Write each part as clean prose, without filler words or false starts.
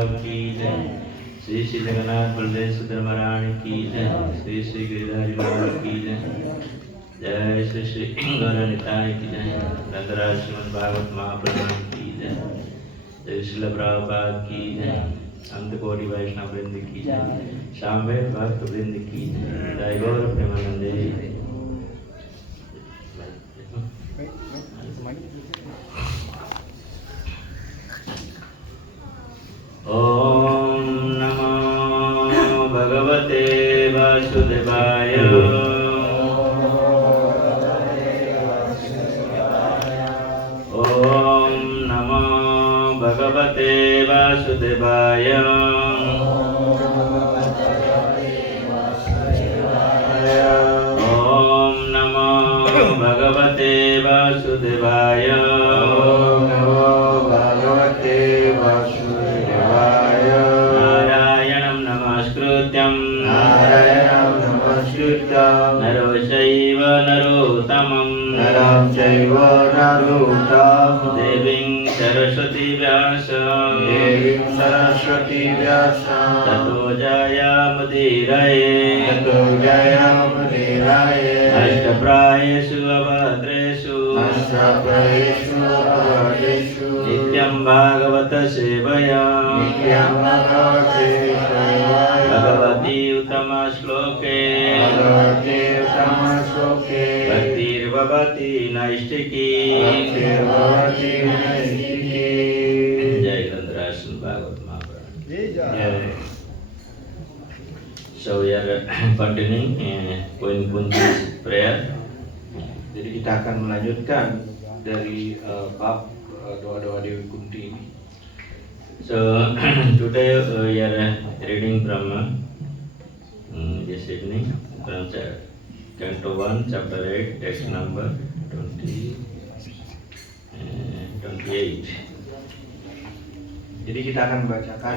महाराज की जय। श्री श्री जगन्नाथ बलदेव सुंदर महाराज की जय। श्री श्री गिरिधारी महाराज की जय। जय श्री श्री गौरनिताय की जय। नंदराज श्रीमद् भागवत महाप्रभु की जय। जय श्रील प्रभुपाद की जय। अंत कोटि वैष्णव वृंद की जय। शाम्भे भक्त वृंद की जय। जय गौर प्रेमानंदे। ओम नमो भगवते वासुदेवाय। ओम नमो भगवते वासुदेवाय। ओम नमो भगवते वासुदेवाय। नरो चैव नरोत्तमं देवीं सरस्वती व्यास ततो जयामुदीरये अष्टप्रायेषु अभद्रेषु नित्यं भागवत सेवया भगवती उत्तम श्लोके भक्तिर्भवति नैष्ठिकी। जय ग्रंथराज भागवत Mahapuran. So we are continuing point prayer. Jadi kita akan melanjutkan dari bab doa-doa Dewi Kunti ini. So today we are reading from this evening from Canto 1, Chapter 8, text number 28. Jadi kita akan bacakan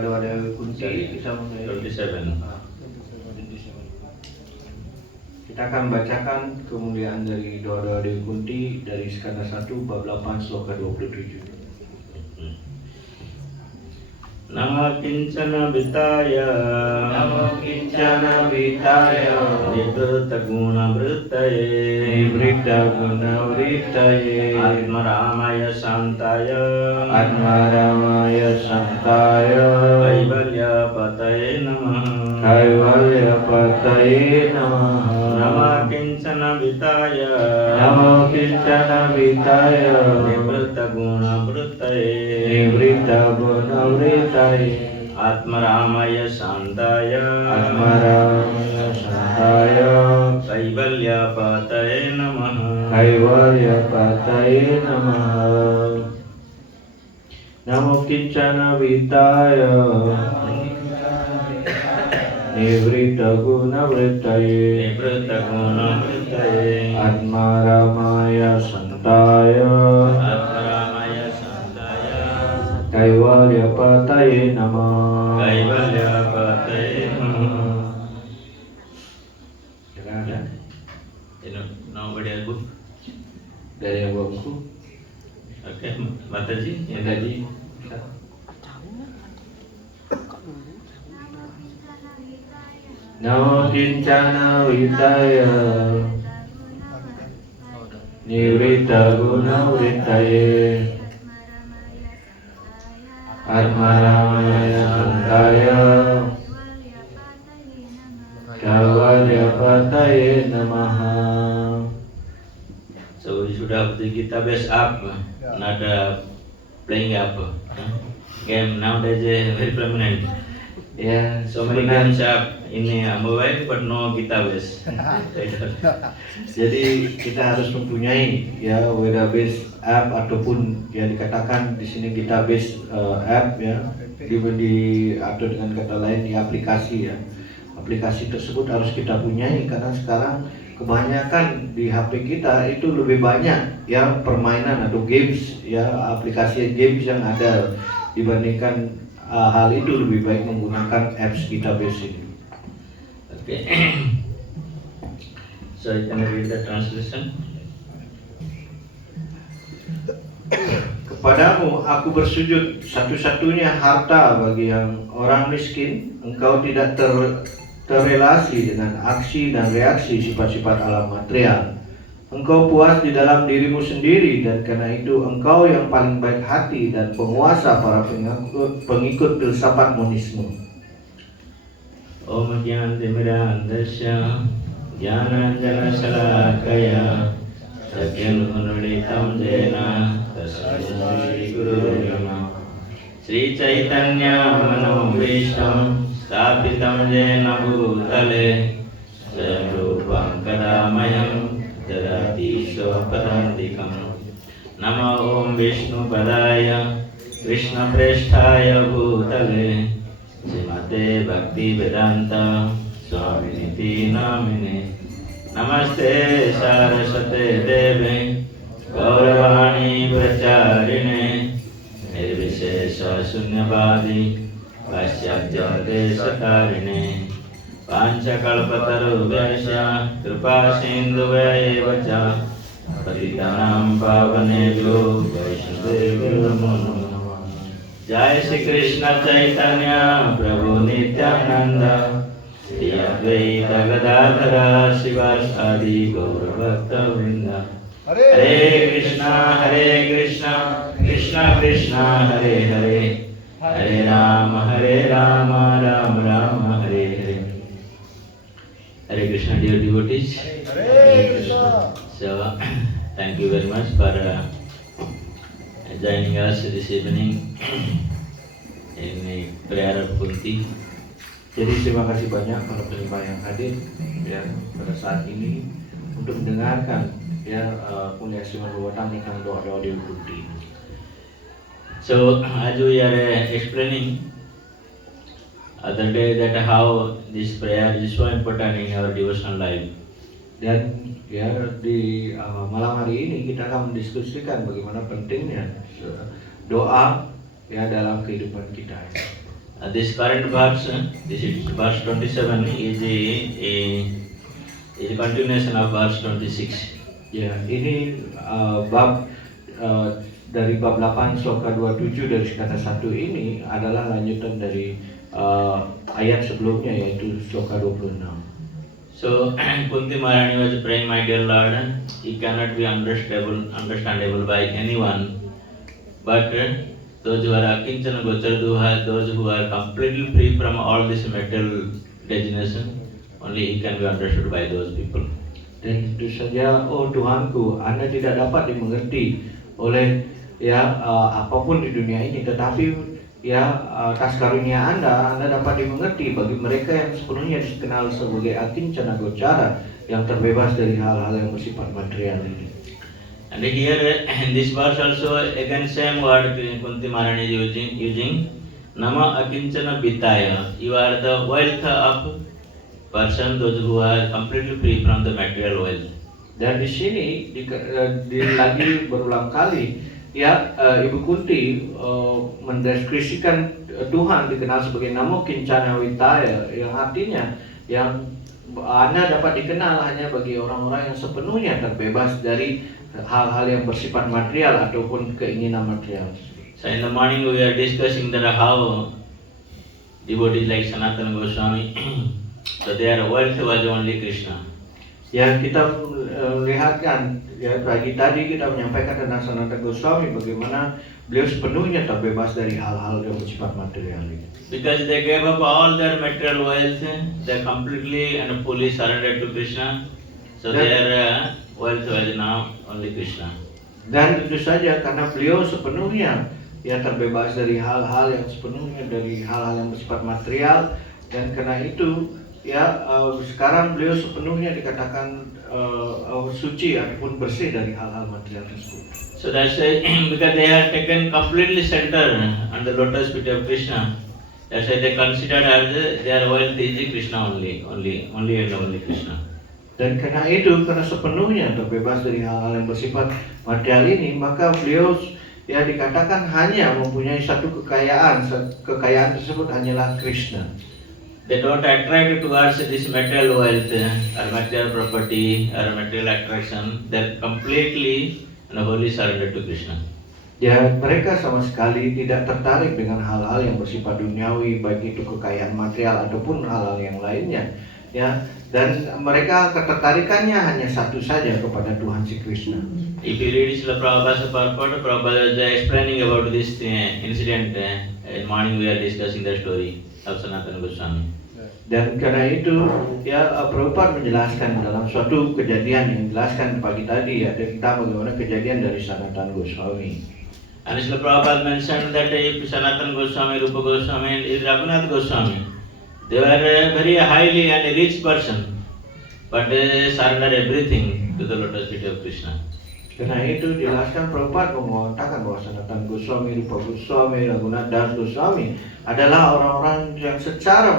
doa Dewi Kunti. Kita mulai 27. Kita akan bacakan kemuliaan dari doa-doa Dewi Kunti dari skala 1 bab 8 sloka 27. Nama kincana vitaya nibrita guna vritaye atma ramaya santaya kaivalya pataye namah. Nama kincana vitaya nibrita guna vritaye atma ramaya santaya kaivalya pataye namah. Namo kincana vitaya nivrita guna vritaye atma ramaya santaya kaivalya pataye namah. Ada? Nobody has book. Dari yang bawa buku? Okay, Mataji, yang Tadi Namo kincana vitaya nivrita guna vritaye atma ramaya santaya kaivalya pataye namaha. So sudah kita base up, nada playing up game nowadays very prominent. Ya, So many games up in mobile but no kita base. jadi kita harus mempunyai ya database app ataupun ya dikatakan di sini database app ya atau dengan kata lain di aplikasi ya. Aplikasi tersebut harus kita punyai karena sekarang kebanyakan di HP kita itu lebih banyak ya permainan atau games ya, aplikasi games yang ada dibandingkan hal itu lebih baik menggunakan apps database ini. Okay. So you can read the translation. kepadamu aku bersujud, satu-satunya harta bagi yang orang miskin. Engkau tidak terrelasi dengan aksi dan reaksi sifat-sifat alam material. Engkau puas di dalam dirimu sendiri, dan karena itu engkau yang paling baik hati dan penguasa para pengikut filsafat monisme. Om Gyanantimirandasya Gyananjana Shalakaya Sakyanunulitam Jena Tasmai Shri Guru Namaha. Sri Chaitanya Mano Vishtam Stapitam Jena Bhutale Swayam Rupam Kadamayam Dadati Swapadantikam. Nama Om Vishnu Padaya Krishna Presthaya Bhutale Srimate Bhakti Vedanta Swaminiti Namine. Namaste Saraswate Deve Gauravani Pracharine Nirvishesha Sunyavadi Pasyabdya Desakarine Panchakalpatarubhyasya Kripa Sindhuvayevacha Patitanam Pavanebhyo Vaishnavebhyo Namo Namaha. Jai Shri Krishna Chaitanya Prabhu Nityananda Shri Advaita Gadadhara Sivasadi Gauravata Vrinda. Hare Krishna Krishna Krishna Hare Hare Hare Rama Rama Rama Hare Hare. Hare Krishna, dear devotees. Hare Krishna. So, thank you very much for joining us this evening in the prayer of Kunti. Jadi terima kasih banyak para penyembah yang hadir ya pada saat ini untuk mendengarkan ya Punya Srimad Bhagavatam tentang doa-doa Dewi Kunti. So, as we are explaining other day that how this prayer is so important in our devotional life. Dan ya di malam hari ini kita akan mendiskusikan bagaimana pentingnya doa ya dalam kehidupan kita. This current verse, this is verse 27, is a continuation of verse 26. Ya, ini bab dari bab 8 sloka 27 dari kata 1 ini adalah lanjutan dari ayat sebelumnya yaitu sloka 26. So Kunti Maharani was praying, my dear Lord, he cannot be understandable by anyone, but those who are Akinchana Gocharaduha, those who are completely free from all this material designation, only he can be understood by those people. Dan itu saja, oh Tuhanku, Anda tidak dapat dimengerti oleh ya apapun di dunia ini, tetapi ya atas karunia Anda dapat dimengerti bagi mereka yang sepenuhnya dikenal sebagai Akinchana Gochara, yang terbebas dari hal-hal yang bersifat material ini. And here in this verse also again same word Kunti Maharani is using Nama Akinchana Vitaya. You are the wealth of person, those who are completely free from the material wealth. Dan di sini lagi berulang kali ya Ibu Kunti mendeskripsikan Tuhan dikenal sebagai Namo Kincana Vitaya, yang artinya yang Anda dapat dikenal hanya bagi orang-orang yang sepenuhnya terbebas dari hal-hal yang bersifat material ataupun keinginan material. So in the morning we are discussing that how devotees like Sanatana Goswami, so their wealth was only Krishna. Ya, kita lihatkan ya pagi tadi kita menyampaikan tentang Sanatana Goswami bagaimana beliau sepenuhnya terbebas dari hal-hal yang bersifat material ini. Because they gave up all their material wealth, they completely and fully surrendered to Krishna. So their wealth was now only Krishna. Dan tentu saja karena beliau sepenuhnya ya terbebas dari hal-hal yang sepenuhnya dari hal-hal yang bersifat material, dan karena itu ya sekarang beliau sepenuhnya dikatakan suci ataupun bersih dari hal-hal material tersebut. So that's why because they have taken completely center on the lotus feet of Krishna. That's why they considered as their wealth is Krishna only and only Krishna. Dan karena itu, karena sepenuhnya terbebas dari hal-hal yang bersifat material ini, maka beliau ya dikatakan hanya mempunyai satu kekayaan tersebut hanyalah Krishna. They don't attract towards this material wealth or material property or material attraction. They're completely and wholly surrendered to Krishna. Ya, mereka sama sekali tidak tertarik dengan hal-hal yang bersifat duniawi, baik itu kekayaan material ataupun hal-hal yang lainnya. Ya, dan mereka ketertarikannya hanya satu saja kepada Tuhan si Krishna. If you read Srila Prabhupada's purport, Prabhupada is explaining about this incident. In morning we are discussing the story of Sanatana Goswami. Dan karena itu, ya Prabhupada menjelaskan dalam suatu kejadian yang dijelaskan pagi tadi ya tentang bagaimana kejadian dari Sanatana Goswami. And Srila Prabhupada mentioned that if Sanatana Goswami, Rupa Goswami, and Raghunath Goswami, they were a very highly and a rich person, but they surrendered everything to the lotus feet of Krishna. Karena itu jelaskan Prabhupada mengatakan bahwa Sanatana Goswami, Rupa Goswami, Raghunath Das Goswami adalah orang-orang yang secara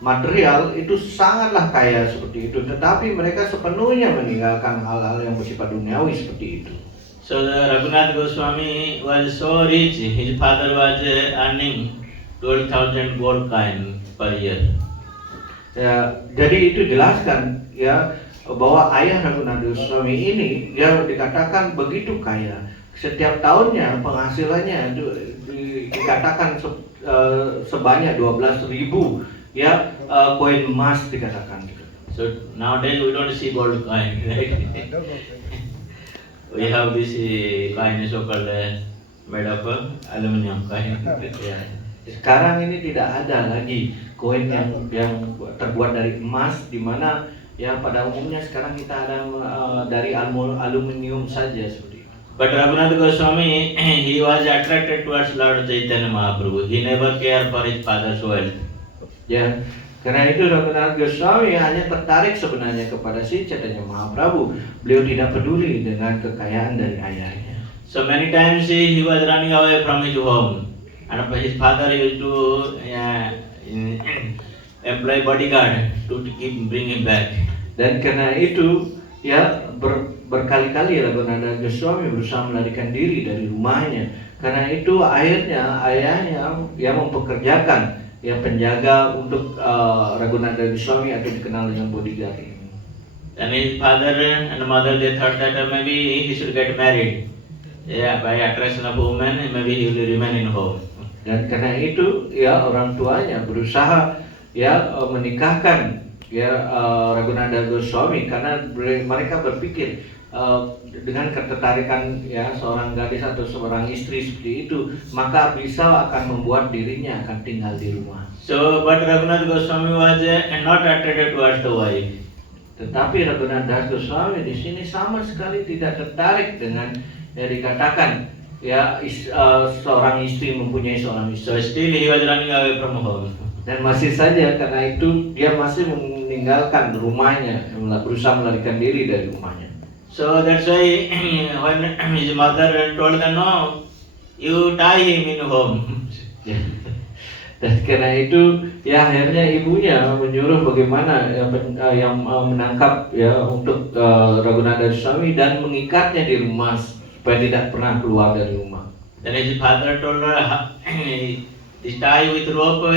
material itu sangatlah kaya seperti itu, tetapi mereka sepenuhnya meninggalkan hal-hal yang bersifat duniawi seperti itu. So the Raghunath Goswami was so rich, his father was earning 12,000 gold coin per year. Ya, jadi itu jelaskan ya bahwa ayah Raghunath Goswami ini dia dikatakan begitu kaya. Setiap tahunnya penghasilannya itu dikatakan sebanyak 12.000 ya koin emas dikatakan gitu. So nowadays we don't see gold coin, right? We have this coin so-called made of aluminum coin. Yeah. Sekarang ini tidak ada lagi koin yang terbuat dari emas, di mana ya pada umumnya sekarang kita ada dari aluminium saja seperti itu. But Raghunath Goswami, he was attracted towards Lord Chaitanya Mahaprabhu. He never cared for his father's wealth. Ya, karena itu Raghunath Goswami hanya tertarik sebenarnya kepada si Chaitanya Mahaprabhu. Beliau tidak peduli dengan kekayaan dari ayahnya. So many times he was running away from his home, and his father used to employ bodyguard to bring him back. Dan karena itu ya berkali-kali Raghunath Goswami berusaha melarikan diri dari rumahnya. Karena itu akhirnya ayahnya yang mempekerjakan ya penjaga untuk Raghunath Goswami atau dikenal dengan bodyguard ini. And his father and mother, they thought that maybe he should get married. Yeah, by attraction of women, maybe he will remain in home. Dan karena itu ya orang tuanya berusaha ya menikahkan ya Raghunath Goswami karena mereka berpikir dengan ketertarikan ya seorang gadis atau seorang istri seperti itu maka bisa akan membuat dirinya akan tinggal di rumah. So, but Raghunath Goswami was not attracted towards the wife. Tetapi Raghunath Das Goswami di sini sama sekali tidak tertarik dengan dikatakan ya seorang istri mempunyai seorang istri. So still he was running away from home. Dan masih saja karena itu dia masih meninggalkan rumahnya, berusaha melarikan diri dari rumahnya. So that's why when his mother told them, no, you tie him in home. Dan karena itu ya akhirnya ibunya menyuruh bagaimana yang menangkap ya untuk Raghunath Goswami dan mengikatnya di rumah supaya tidak pernah keluar dari rumah. Then his father told her, this tie with rope,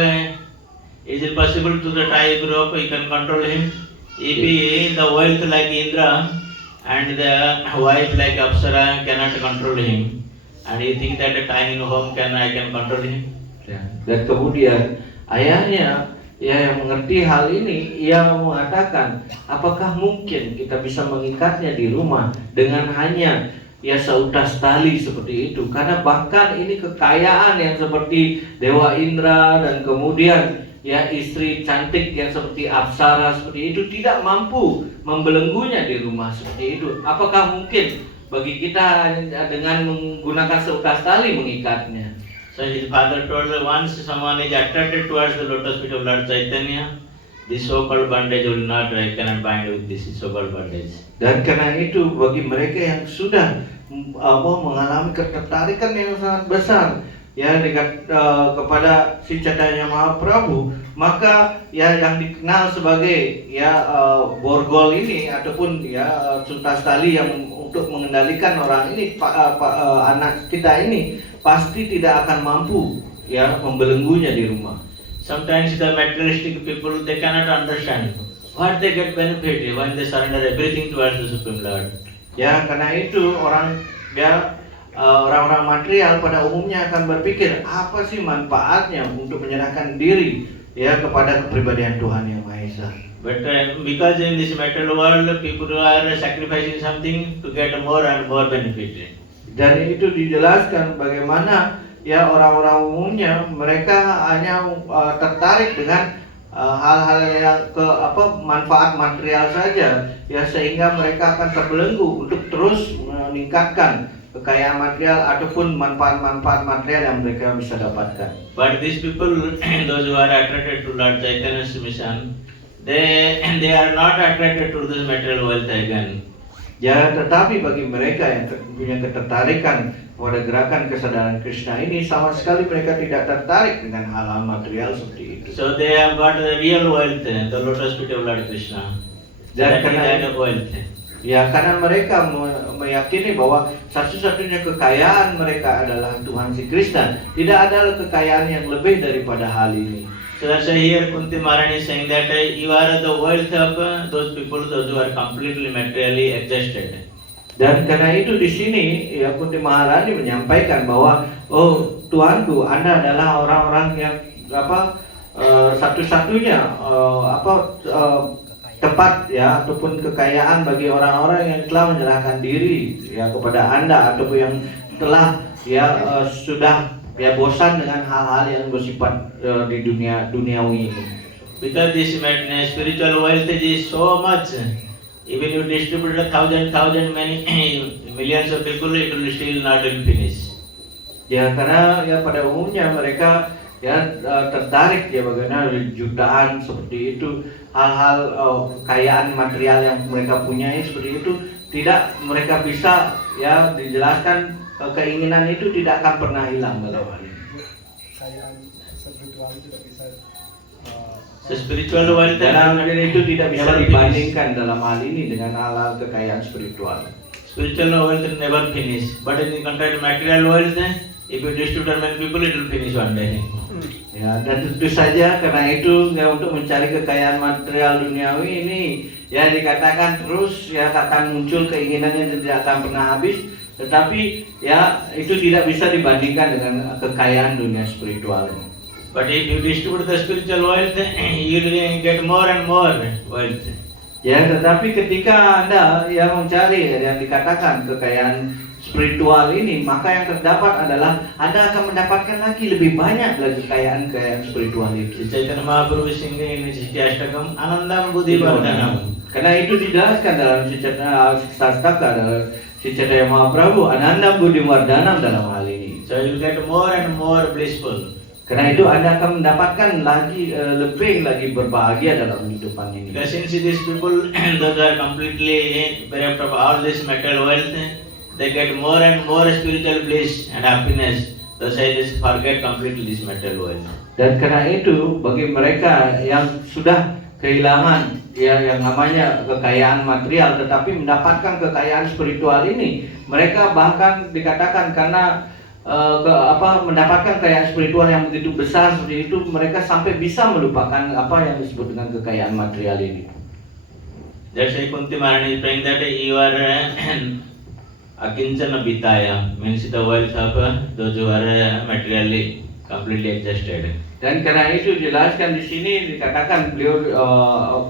is it possible to the tie with rope? You can control him. If he the wealth like Indra and the wife like Apsara cannot control him, and you think that the tying in home I can control him? Ya. Dan kemudian ayahnya ya yang mengerti hal ini ia mengatakan apakah mungkin kita bisa mengikatnya di rumah dengan hanya ya seutas tali seperti itu, karena bahkan ini kekayaan yang seperti Dewa Indra dan kemudian ya istri cantik yang seperti Apsara seperti itu tidak mampu membelenggunya di rumah seperti itu. Apakah mungkin bagi kita dengan menggunakan seutas tali mengikatnya? So his father told her, once someone is attracted towards the lotus feet of Lord Chaitanya, this so-called bondage will not, I cannot bind with this so-called bondage. Dan karena itu bagi mereka yang sudah mengalami ketertarikan yang sangat besar ya kepada si Chaitanya Mahaprabhu, maka ya yang dikenal sebagai ya borgol ini ataupun ya suntas tali yang untuk mengendalikan orang ini anak kita ini pasti tidak akan mampu ya membelenggunya di rumah. Sometimes the materialistic people, they cannot understand what they get benefit when they surrender everything towards the Supreme Lord. Ya karena itu orang ya orang-orang material pada umumnya akan berpikir apa sih manfaatnya untuk menyerahkan diri ya kepada kepribadian Tuhan Yang Maha Esa. But because in this material world, people are sacrificing something to get more and more benefit. Dan itu dijelaskan bagaimana ya orang-orang umumnya mereka hanya tertarik dengan hal-hal yang manfaat material saja ya, sehingga mereka akan terbelenggu untuk terus meningkatkan kekayaan material ataupun manfaat-manfaat material yang mereka bisa dapatkan. But these people, those who are attracted to Lord Chaitanya's mission, they are not attracted to this material wealth again. Ya, tetapi bagi mereka yang punya ketertarikan pada gerakan kesadaran Krishna ini, sama sekali mereka tidak tertarik dengan hal-hal material seperti itu. So they have got the real wealth, the lotus feet of Lord Krishna. Dan That is karena kind of wealth. Ya, karena mereka meyakini bahwa satu-satunya kekayaan mereka adalah Tuhan si Krishna. Tidak ada kekayaan yang lebih daripada hal ini. So that's why here Kunti Maharani is saying that you are the wealth of those people, those who are completely materially exhausted. Dan karena itu di sini ya Kunti Maharani menyampaikan bahwa Tuanku, Anda adalah orang-orang yang satu-satunya tepat ya ataupun kekayaan bagi orang-orang yang telah menyerahkan diri ya kepada Anda ataupun yang telah sudah bosan dengan hal-hal yang bersifat di duniawi ini. Because this spiritual wealth is so much, even you distribute 1,000 many millions of people, it will still not finish. Ya, karena ya pada umumnya mereka tertarik ya bagaimana jutaan seperti itu, hal-hal kekayaan material yang mereka punyai seperti itu tidak mereka bisa ya dijelaskan, keinginan itu tidak akan pernah hilang dalam hal ini. Kekayaan spiritual tidak bisa So spiritual wealth Dan itu tidak bisa dibandingkan dalam hal ini dengan hal-hal kekayaan spiritual. Spiritual wealth never finish, but in the contrary material wealth, if you distribute many people, it will finish one day. Ya, dan tentu saja karena itu ya untuk mencari kekayaan material duniawi ini ya dikatakan terus ya akan muncul keinginannya dan tidak akan pernah habis, tetapi ya itu tidak bisa dibandingkan dengan kekayaan dunia spiritual ini. But if you distribute the spiritual wealth, you will get more and more wealth. Ya, tetapi ketika Anda yang mencari yang dikatakan kekayaan spiritual ini, maka yang terdapat adalah Anda akan mendapatkan lagi lebih banyak lagi kekayaan spiritual itu. Chaitanya Mahaprabhu singing in Shishtyashtakam, Anandam Buddhi Vardhanam. Karena itu dijelaskan dalam Sastaka dalam Chaitanya Mahaprabhu, Anandam Buddhi Vardhanam dalam hal ini. So you get more and more blissful. Karena itu Anda akan mendapatkan lagi lebih lagi berbahagia dalam kehidupan ini. Because since these people, those are completely bereft of all this material wealth, they get more and more spiritual bliss and happiness. Thus I just forget completely this material wealth. Dan karena itu bagi mereka yang sudah kehilangan ya yang namanya kekayaan material tetapi mendapatkan kekayaan spiritual ini, mereka bahkan dikatakan karena mendapatkan kekayaan spiritual yang begitu besar seperti itu, mereka sampai bisa melupakan apa yang disebut dengan kekayaan material ini. That's why Kunti Maharani is praying that you are Akinchana Vitaya, means the wealth of those who are materially completely exhausted. Dan karena itu jelaskan di sini dikatakan beliau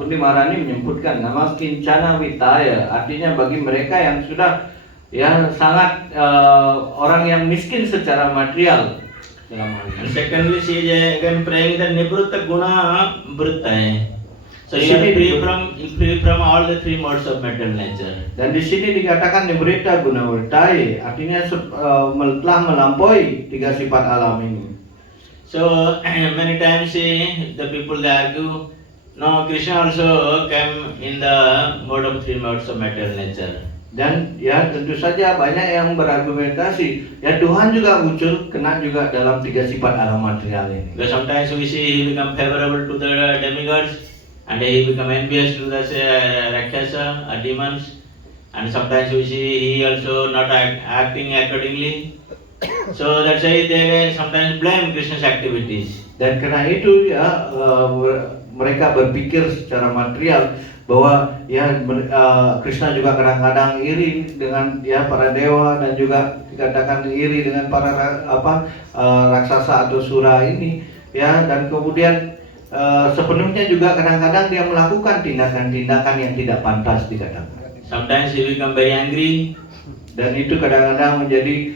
Kunti Maharani menyebutkan nama Kincana Vitaya, artinya bagi mereka yang sudah ya sangat orang yang miskin secara material dalam hal And ini. secondly, she is again praying that Nibrutta Guna Vritta. So you are free from all the three modes of material nature. Dan di sini dikatakan Nibrita Gunawartai, artinya telah melampaui tiga sifat alam ini. So many times the people they argue, no, Krishna also came in the mode of three modes of material nature. Dan ya tentu saja banyak yang berargumentasi, ya Tuhan juga muncul kena juga dalam tiga sifat alam material ini. Because sometimes we see he become favorable to the demigods, and he become envious to the Rakshasa or demons, and sometimes we see he also not acting accordingly. So that's why they sometimes blame Krishna's activities. Dan karena itu ya mereka berpikir secara material bahwa Krishna juga kadang-kadang iri dengan para dewa, dan juga dikatakan iri dengan para raksasa atau sura ini, dan kemudian sepenuhnya juga kadang-kadang dia melakukan tindakan-tindakan yang tidak pantas dikatakan. Sometimes he become very angry. Dan itu kadang-kadang menjadi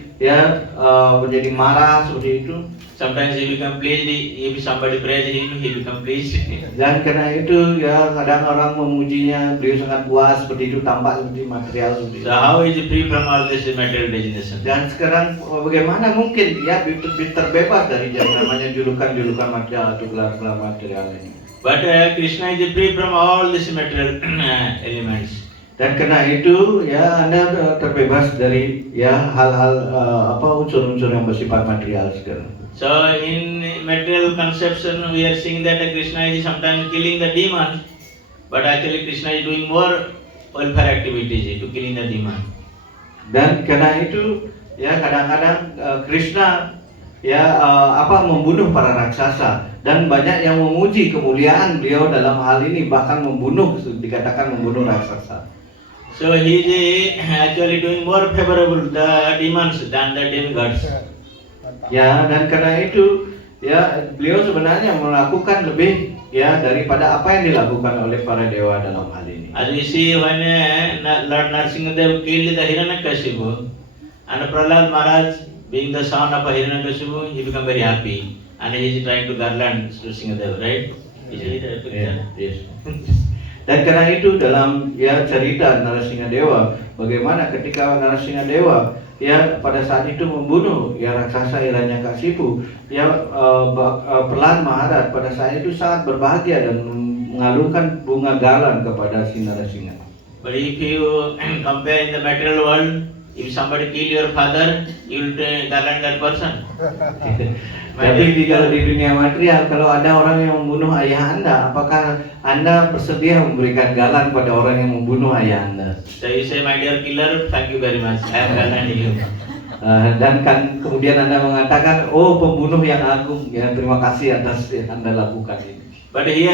menjadi marah seperti itu. Sometimes he become pleased. If somebody praise him, he become pleased. Dan karena itu kadang orang memujinya, beliau sangat puas seperti itu, tampak seperti material seperti itu. So how is he free from all this material designation? Dan sekarang bagaimana mungkin dia terbebas dari yang namanya julukan-julukan material atau gelar-gelar material ini? But Krishna is free from all these material elements. Dan karena itu Anda terbebas dari hal-hal unsur-unsur yang bersifat material sekarang. So in material conception we are seeing that Krishna is sometimes killing the demons, but actually Krishna is doing more welfare activities to killing the demon. Dan karena itu kadang-kadang Krishna membunuh para raksasa, dan banyak yang memuji kemuliaan beliau dalam hal ini, bahkan dikatakan membunuh raksasa. So he is actually doing more favorable the demons than the demigods. Dan karena itu beliau sebenarnya melakukan lebih daripada apa yang dilakukan oleh para dewa dalam hal ini. As we see when Lord Narasimhadev killed the Hiranyakashipu, and Prahlad Maharaj being the son of Hiranyakashipu, he became very happy, and he is trying to garland Narasimhadev, right? Is it a picture? Yes. Dan karena itu dalam cerita Narasimhadewa, bagaimana ketika Narasimhadewa pada saat itu membunuh raksasa Hiranyakashipu, Prahlad Maharaj pada saat itu sangat berbahagia dan mengalungkan bunga galan kepada si Narasimha. But if you compare in the material world, if somebody kill your father, you will garland that person. Tapi kalau di dunia material, kalau ada orang yang membunuh ayah Anda, apakah Anda bersedia memberikan galan pada orang yang membunuh ayah Anda? So you say, my dear killer, thank you very much, I am garlanding you. Dan kemudian Anda mengatakan, oh pembunuh yang agung, terima kasih atas yang Anda lakukan ini. But here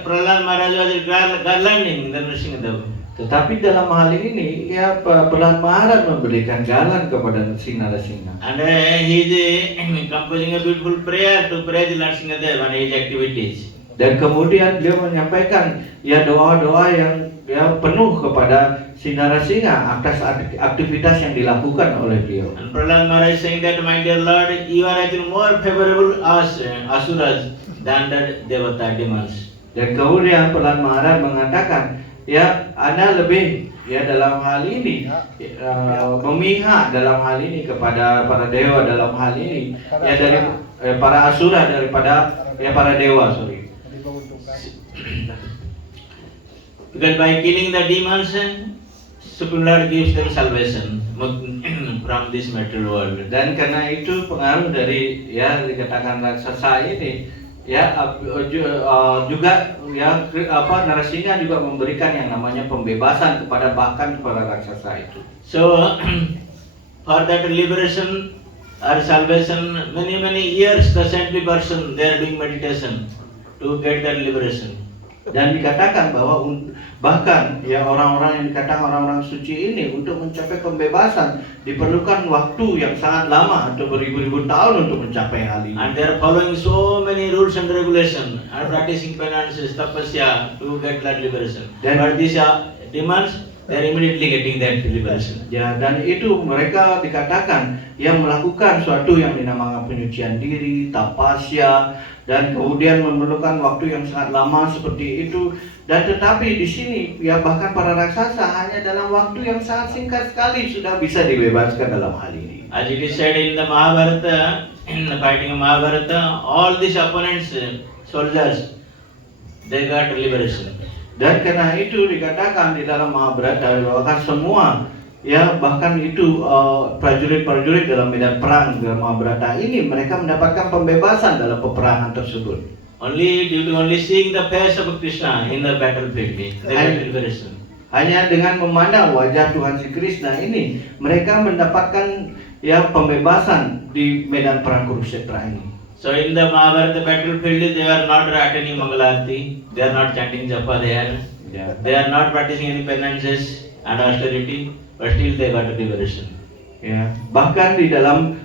Prahlad Maharaj was garlanding the Narasimhadev. Tetapi dalam hal ini Prahlad Maharaj memberikan galan kepada Narasimha. And he is composing a beautiful prayer to praise Narasimhadev and his activities. Dan kemudian beliau menyampaikan doa-doa yang penuh kepada si Narasimha atas aktivitas yang dilakukan oleh beliau. And Prahlad Maharaj saying that, my dear Lord, you are actually more favorable as asuras than the devata demons. Dan kemudian Prahlad Maharaj mengatakan, Anda lebih dalam hal ini memihak dalam hal ini kepada para dewa dalam hal ini dari para asura daripada para dewa, sorry. Because by killing the demons, Supreme Lord gives them salvation from this material world. Dan karena itu pengaruh dari dikatakan raksasa ini juga Narasimha juga memberikan yang namanya pembebasan bahkan kepada raksasa itu. So for that liberation or salvation, many years the saintly person they are doing meditation to get that liberation. Dan dikatakan bahwa bahkan orang-orang yang dikatakan orang-orang suci ini untuk mencapai pembebasan diperlukan waktu yang sangat lama atau beribu-ribu tahun untuk mencapai hal ini. And they are following so many rules and regulations and practicing penances, tapasya to get that liberation. But these demons, they are immediately getting that liberation. Dan itu mereka dikatakan yang melakukan suatu yang dinamakan penyucian diri, tapasya, dan kemudian memerlukan waktu yang sangat lama seperti itu. Dan tetapi di sini bahkan para raksasa hanya dalam waktu yang sangat singkat sekali sudah bisa dibebaskan dalam hal ini. As it is said in the Mahabharata, in the fighting of Mahabharata, all these opponents, soldiers, they got liberation. Dan karena itu dikatakan di dalam Mahabharata bahkan semua bahkan itu prajurit-prajurit dalam medan perang dalam Mahabharata ini mereka mendapatkan pembebasan dalam peperangan tersebut. Only due to seeing the face of Krishna in the battlefield, they got liberation. Hanya dengan memandang wajah Tuhan si Krishna ini mereka mendapatkan pembebasan di medan perang Kurukshetra ini. So in the Mahabharata battlefield, they are not attending Mangalarti, they are not chanting japa there. Ya. They are not practicing any penances and austerity, but still they got a liberation. Ya, bahkan di dalam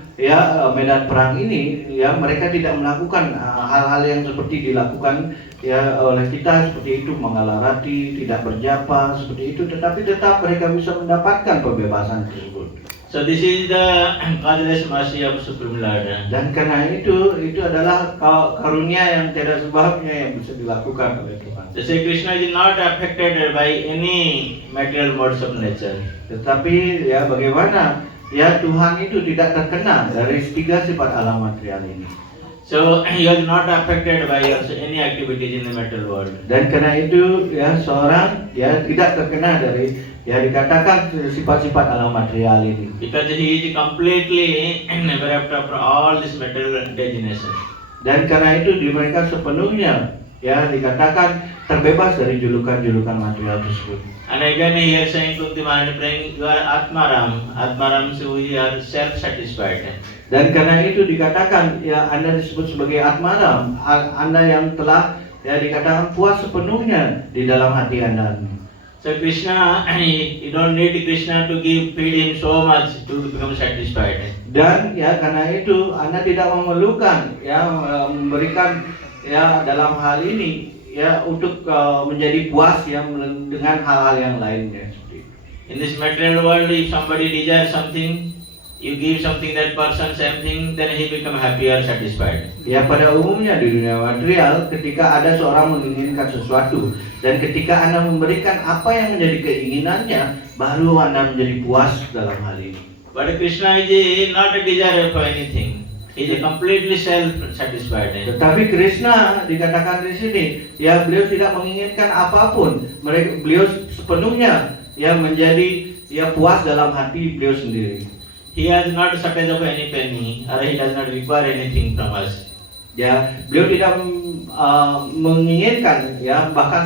medan perang ini ya mereka tidak melakukan hal-hal yang seperti dilakukan ya oleh kita seperti itu, mengalah rati, tidak berjapa seperti itu, tetapi tetap mereka bisa mendapatkan pembebasan tersebut. So this is the causeless mercy of Supreme Lord. Dan karena itu adalah karunia yang tiada sebabnya yang bisa dilakukan oleh Tuhan. So Sri Krishna is not affected by any material modes of nature. Tetapi ya bagaimana ya Tuhan itu tidak terkena dari tiga sifat alam material ini. So he was not affected by also any activities in the material world. Dan karena itu ya seorang ya tidak terkena dari ya dikatakan sifat-sifat alam material ini. Because he is completely bereft of all this material designation. Dan karena itu di mereka sepenuhnya ya dikatakan terbebas dari julukan-julukan material tersebut. And again here saying Kunti Maharani praying, you are Atmaram. Atmaram, so you are self-satisfied. Dan karena itu dikatakan ya Anda disebut sebagai Atmaram, Anda yang telah ya dikatakan puas sepenuhnya di dalam hati Anda. So Krishna, you don't need Krishna to feed him so much to become satisfied. Dan ya karena itu Anda tidak memerlukan ya memberikan ya dalam hal ini ya untuk menjadi puas ya dengan hal-hal yang lainnya seperti itu. In this material world, if somebody desires something, you give something that person same thing, then he become happy or satisfied. Ya pada umumnya di dunia material, ketika ada seorang menginginkan sesuatu dan ketika Anda memberikan apa yang menjadi keinginannya, baru Anda menjadi puas dalam hal ini. But Krishna is not a desire for anything. He is completely self-satisfied. Tetapi Krishna dikatakan di sini, ya beliau tidak menginginkan apapun. Beliau sepenuhnya ya menjadi ya puas dalam hati beliau sendiri. He has not shortage of any penny, or he does not require anything from us. Ya, beliau tidak menginginkan ya bahkan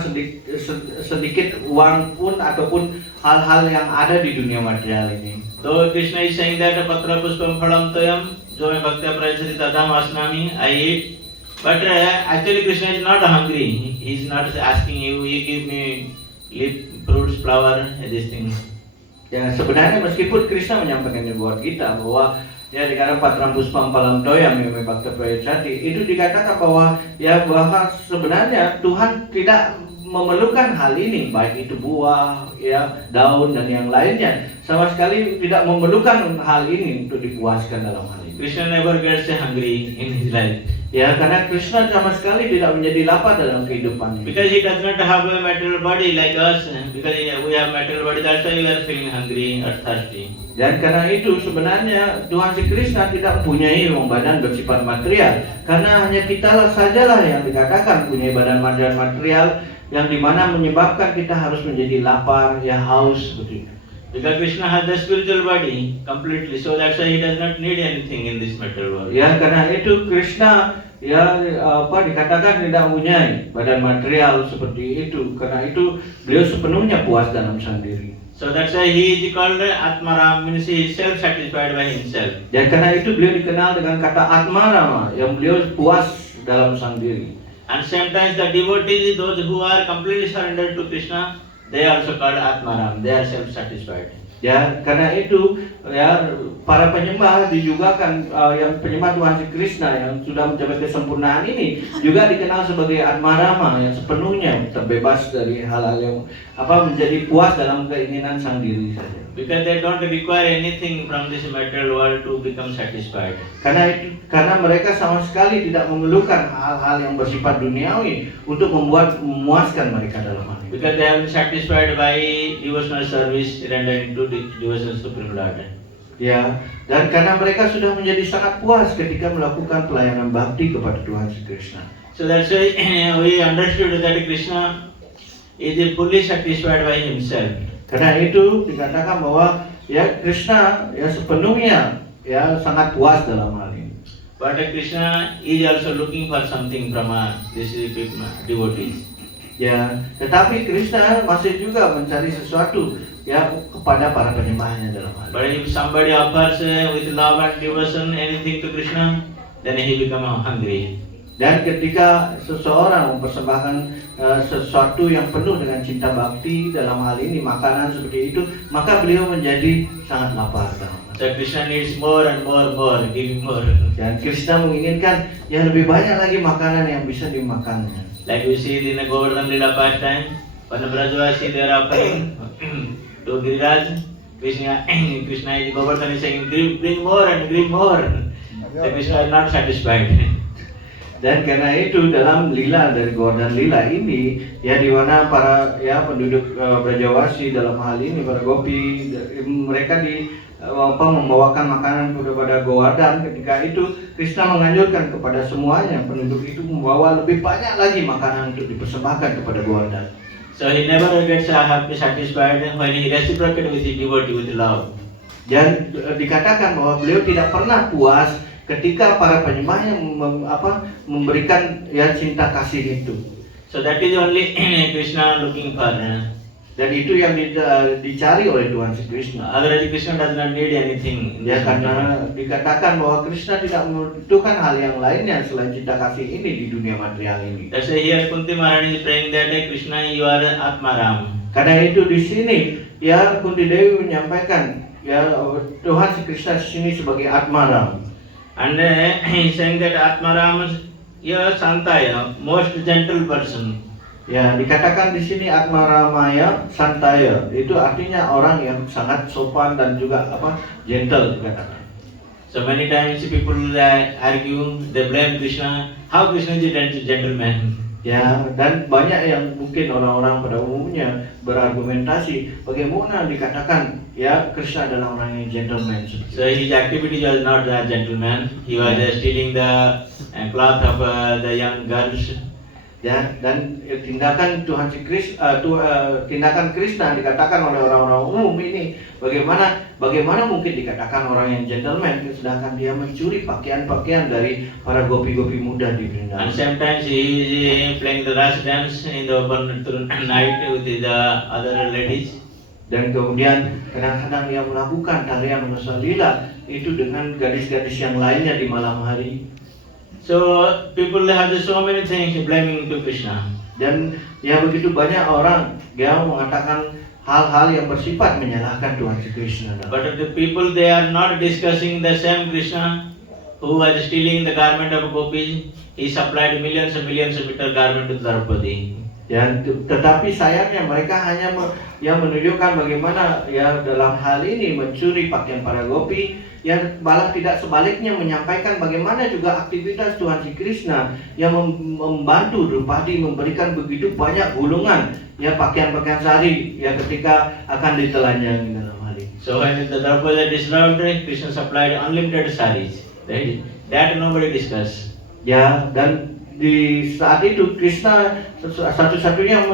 sedikit uang pun ataupun hal-hal yang ada di dunia material ini. So Krishna is saying that patra puspam phalam toyam, jo me bhakta prayasati tadam asnami, I eat. But actually Krishna is not hungry. He is not asking you give me leaf, fruits, flower, these things. Ya sebenarnya meskipun Krishna menyampaikan buat kita bahwa ya dikatakan patram puspam palam toyam me bhakta prayasati, itu dikatakan bahwa ya bahwa sebenarnya Tuhan tidak memerlukan hal ini, baik itu buah, ya daun dan yang lainnya, sama sekali tidak memerlukan hal ini untuk dipuaskan dalam hal ini. Krishna never gets hungry in his life. Ya karena Krishna sama sekali tidak menjadi lapar dalam kehidupannya. Because he does not have a material body like us. Because we have material body, that's why we are feeling hungry or thirsty. Dan karena itu sebenarnya Tuhan si Krishna tidak mempunyai badan bersifat material, karena hanya kita sajalah yang dikatakan punya badan material yang dimana menyebabkan kita harus menjadi lapar, ya haus seperti itu. Because Krishna has the spiritual body completely, so that's why he does not need anything in this material world. Ya karena itu Krishna ya dikatakan tidak mempunyai badan material seperti itu, karena itu beliau sepenuhnya puas dalam sendiri. So that's why he is called Atmaram, means he is self-satisfied by himself. Dan karena itu beliau dikenal dengan kata Atmarama, yang beliau puas dalam sang diri. And sometimes the devotees, those who are completely surrendered to Krishna, they are also called Atmaram, they are self-satisfied. Ya, karena itu ya para penyembah dijugakan yang penyembah Tuhan si Krishna yang sudah mencapai kesempurnaan ini juga dikenal sebagai Atmarama, yang sepenuhnya terbebas dari hal-hal yang menjadi puas dalam keinginan sang diri saja. Because they don't require anything from this material world to become satisfied. Karena mereka sama sekali tidak memerlukan hal-hal yang bersifat duniawi untuk memuaskan mereka dalam hal ini. Because they have been satisfied by devotional service rendered to the devotional Supreme Lord. Ya, dan karena mereka sudah menjadi sangat puas ketika melakukan pelayanan bakti kepada Tuhan si Krishna. So that's why we understood that Krishna is fully satisfied by himself. Karena itu dikatakan bahwa ya Krishna ya sepenuhnya ya sangat puas dalam hal ini. But Krishna is also looking for something from these devotees. Ya, tetapi Krishna masih juga mencari sesuatu ya kepada para penyembahnya dalam hal ini. But if somebody offers with love and devotion anything to Krishna, then he become hungry. Dan ketika seseorang mempersembahkan sesuatu yang penuh dengan cinta bakti, dalam hal ini makanan seperti itu, maka beliau menjadi sangat lapar. So Krishna needs more and more, give more. Dan Krishna menginginkan yang lebih banyak lagi makanan yang bisa dimakannya. Like we see in the Govardhan Lila pastime, when the Brajavasi they are offering to Giriraj, Krishna is Govardhan is saying, bring more and bring more. So Krishna is not satisfied. Dan karena itu dalam lila dari Govardhan Lila ini, ya di mana para penduduk Brajawasi dalam hal ini para gopi, mereka membawakan makanan kepada Govardhan. Ketika itu Krishna menganjurkan kepada semuanya penduduk itu membawa lebih banyak lagi makanan untuk dipersembahkan kepada Govardhan. So he never gets satisfied when he reciprocated with his devotee with love. Dan dikatakan bahwa beliau tidak pernah puas ketika para penyembahnya memberikan cinta kasih itu. So that is only Krishna looking for. Dan itu yang dicari oleh Tuhan Sri Krishna. Otherwise Krishna does not need anything. Ya, karena dikatakan bahwa Krishna tidak membutuhkan hal yang lainnya selain cinta kasih ini di dunia material ini. That's why here Kunti Maharani is praying that Krishna you are Atmaram. Karena itu di sini Kunti Dewi menyampaikan Tuhan Sri Krishna di sini sebagai Atmaram. And he is saying that Atmaram is Santaya, most gentle person. Ya, dikatakan di sini Atmaramaya Santaya, itu artinya orang yang sangat sopan dan juga gentle dikatakan. So many times people argue, they blame Krishna. How Krishna is a gentleman? Ya, dan banyak yang mungkin orang-orang pada umumnya berargumentasi bagaimana dikatakan Krishna adalah orang yang gentleman. So his activity was not a gentleman. He was stealing the cloth of the young girls. Ya, dan tindakan Tuhan Sri Krishna, tindakan Krishna dikatakan oleh orang-orang umum ini bagaimana mungkin dikatakan orang yang gentleman sedangkan dia mencuri pakaian-pakaian dari para gopi-gopi muda di Vrindavan. And sometimes he is playing the ras dance in the open night with the other ladies. Dan kemudian kadang-kadang dia melakukan tarian rasa lila itu dengan gadis-gadis yang lainnya di malam hari. So people have so many things blaming to Krishna. Dan begitu banyak orang yang mengatakan hal-hal yang bersifat menyalahkan Tuhan Sri Krishna. But the people they are not discussing the same Krishna who was stealing the garment of gopis. He supplied millions and millions of meter garment to Draupadi. Dan tetapi sayangnya mereka hanya menunjukkan bagaimana dalam hal ini mencuri pakaian para gopi, malah tidak sebaliknya menyampaikan bagaimana juga aktivitas Tuhan Sri Krishna yang membantu Draupadi memberikan begitu banyak gulungan pakaian-pakaian sari ketika akan ditelanjangi dalam hal ini. So when the Draupadi disrupted, Krishna supplied unlimited saris. Right? That nobody discuss. Ya, dan di saat itu Krishna satu-satunya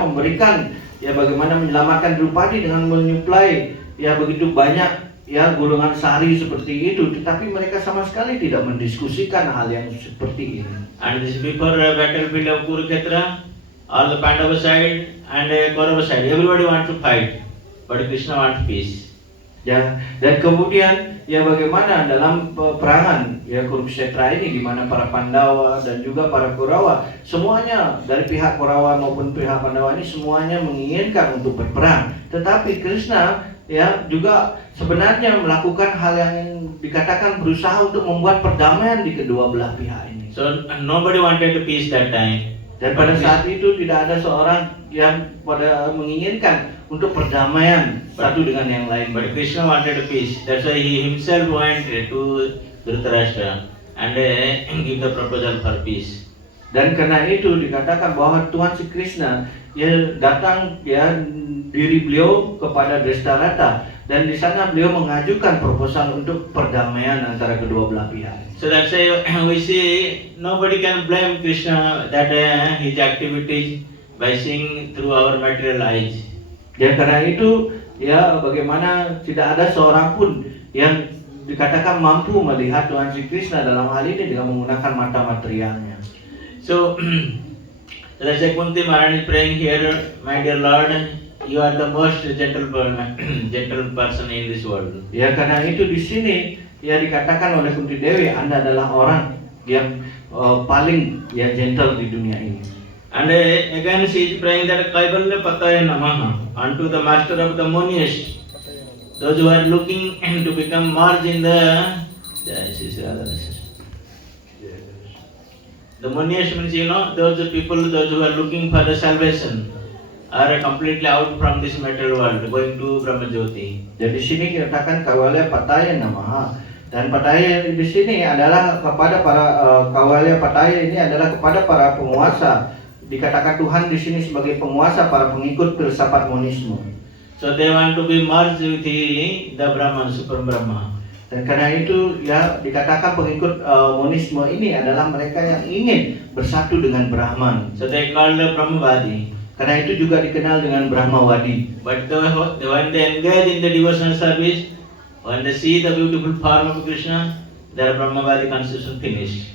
memberikan bagaimana menyelamatkan Draupadi dengan menyuplai begitu banyak gulungan sari seperti itu, tetapi mereka sama sekali tidak mendiskusikan hal yang seperti ini. And this before battlefield of Kurukshetra, all the Pandava side and Kaurava side, everybody want to fight, but Krishna wants peace. Ya, dan kemudian bagaimana dalam peperangan Kurukshetra ini di mana para Pandawa dan juga para Kaurawa semuanya dari pihak Kaurawa maupun pihak Pandawa ini semuanya menginginkan untuk berperang, tetapi Krishna juga sebenarnya melakukan hal yang dikatakan berusaha untuk membuat perdamaian di kedua belah pihak ini. So nobody wanted peace that time. Dan pada saat itu tidak ada seorang yang menginginkan untuk perdamaian satu dengan yang lain. But Krishna wanted peace. That's why he himself went to Dhritarashtra and give the proposal for peace. Dan karena itu dikatakan bahwa Tuhan Sri Krishna datang diri beliau kepada Dhritarashtra dan di sana beliau mengajukan proposal untuk perdamaian antara kedua belah pihak. So that's why we see nobody can blame Krishna that his activities by seeing through our material eyes. Dan karena itu bagaimana tidak ada seorang pun yang dikatakan mampu melihat Tuhan Sri Krishna dalam hal ini dengan menggunakan mata materialnya. So that's why Kunti Maharani is praying here, my dear Lord, you are the most gentle person in this world. Ya, karena itu di sini dikatakan oleh Kunti Dewi, Anda adalah orang yang paling ya gentle di dunia ini. And again she is praying that Kaivalya Pataya Namaha unto the master of the monist, those who are looking to become merged in the monist means those people, those who are looking for the salvation are completely out from this material world, going to Brahmajyoti. Jadi di sini dikatakan Kaivalya Pataya Namaha, dan Pataya di sini adalah kepada para Kaivalya Pataya ini adalah kepada para penguasa. Dikatakan Tuhan di sini sebagai penguasa para pengikut filsafat monisme. So they want to be merged with the Brahman, Supreme Brahma. Dan karena itu ya dikatakan pengikut monisme ini adalah mereka yang ingin bersatu dengan Brahman. So they call the Brahmavadi. Karena itu juga dikenal dengan Brahmawadi. But when they engage in the devotional service, when they see the beautiful form of Krishna, their Brahmavadi conception finished.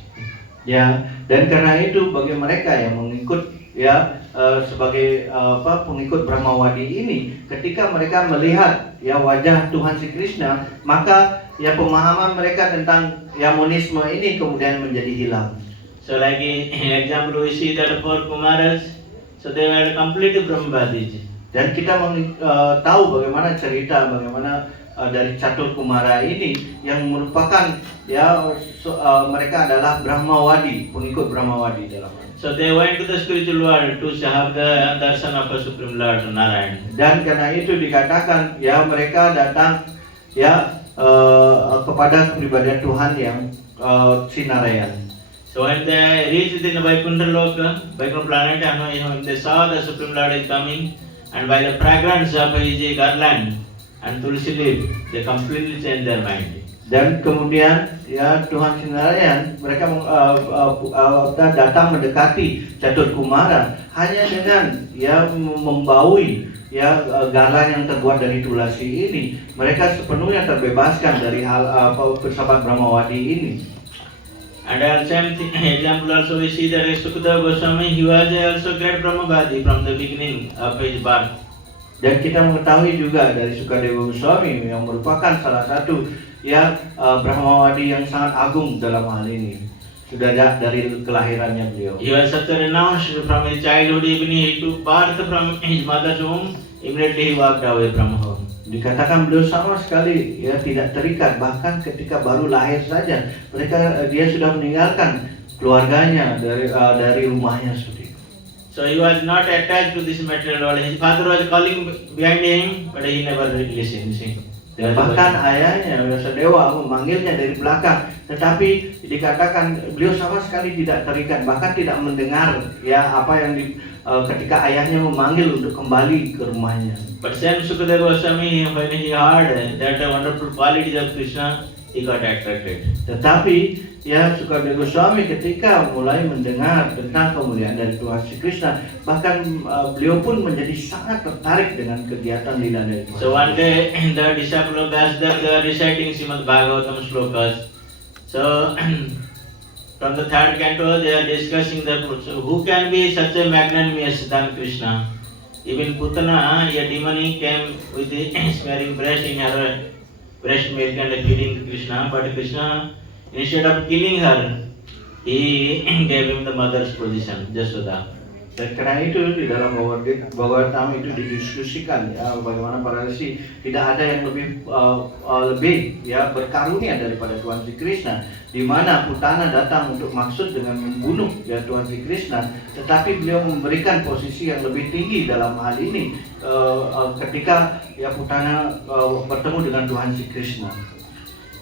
Ya, dan karena itu bagi mereka yang mengikut ya sebagai pengikut Brahmawadi ini, ketika mereka melihat ya wajah Tuhan Sri Krishna, maka ya pemahaman mereka tentang ya monisme ini kemudian menjadi hilang. So like in example we see that four Kumaras, so they were completely Brahmavadis. Dan kita tahu bagaimana cerita bagaimana dari Catur Kumara ini yang merupakan ya mereka adalah Brahmawadi, pengikut Brahmawadi dalam. So they went to the spiritual world to have the darshan of the Supreme Lord Narayan. Dan karena itu dikatakan ya mereka datang ya kepada kepribadian Tuhan yang si Narayan. So when they reached in the Vaikuntha Loka, Vaikuntha planet, and they saw the Supreme Lord is coming, and by the fragrance of his garland and tulsi leaf, they completely change their mind. Dan kemudian ya Tuhan Sri Narayan mereka datang mendekati Catur Kumara hanya dengan ya membaui ya garland yang terbuat dari tulasi ini, mereka sepenuhnya terbebaskan dari filsafat Brahmawadi ini. And same example also we see that Sukadeva Goswami, he was also great Brahmavadi from the beginning of his birth. Dan kita mengetahui juga dari Sukadeva Goswami yang merupakan salah satu ya Brahmawadi yang sangat agung dalam hal ini. Sudah dari kelahirannya beliau. He was such a renounced from his childhood, even he took birth from his mother's womb, immediately he walked away from home. Dikatakan beliau sama sekali ya tidak terikat, bahkan ketika baru lahir saja dia sudah meninggalkan keluarganya dari rumahnya seperti itu. So he was not attached to this material world. His father was calling behind him, but he never listened. Dan bahkan ayahnya Vyasadewa memanggilnya dari belakang, tetapi dikatakan beliau sama sekali tidak terikat, bahkan tidak mendengar ya apa yang ketika ayahnya memanggil untuk kembali ke rumahnya. But same Sukadeva Goswami, when he heard that the wonderful qualities of Krishna, he got attracted. Tetapi ya Sukadeva Goswami ketika mulai mendengar tentang kemuliaan dari Tuhan Sri Krishna, bahkan beliau pun menjadi sangat tertarik dengan kegiatan lila dari Tuhan. So one day the disciple of Vyasdev, they are reciting Srimad Bhagavatam slokas. So from the third canto they are discussing who can be such a magnanimous than Krishna. Even Putana, a demon, came with the smearing breast in her breast milk and feeding Krishna, but Krishna, instead of killing her, he gave him the mother's position, Jasoda. Dan karena itu di dalam Bhagavatam itu didiskusikan ya bagaimana para risi tidak ada yang lebih ya berkarunia daripada Tuhan Sri Krishna, di mana Putana datang untuk maksud dengan membunuh ya Tuhan Sri Krishna, tetapi beliau memberikan posisi yang lebih tinggi dalam hal ini ketika ya Putana bertemu dengan Tuhan Sri Krishna.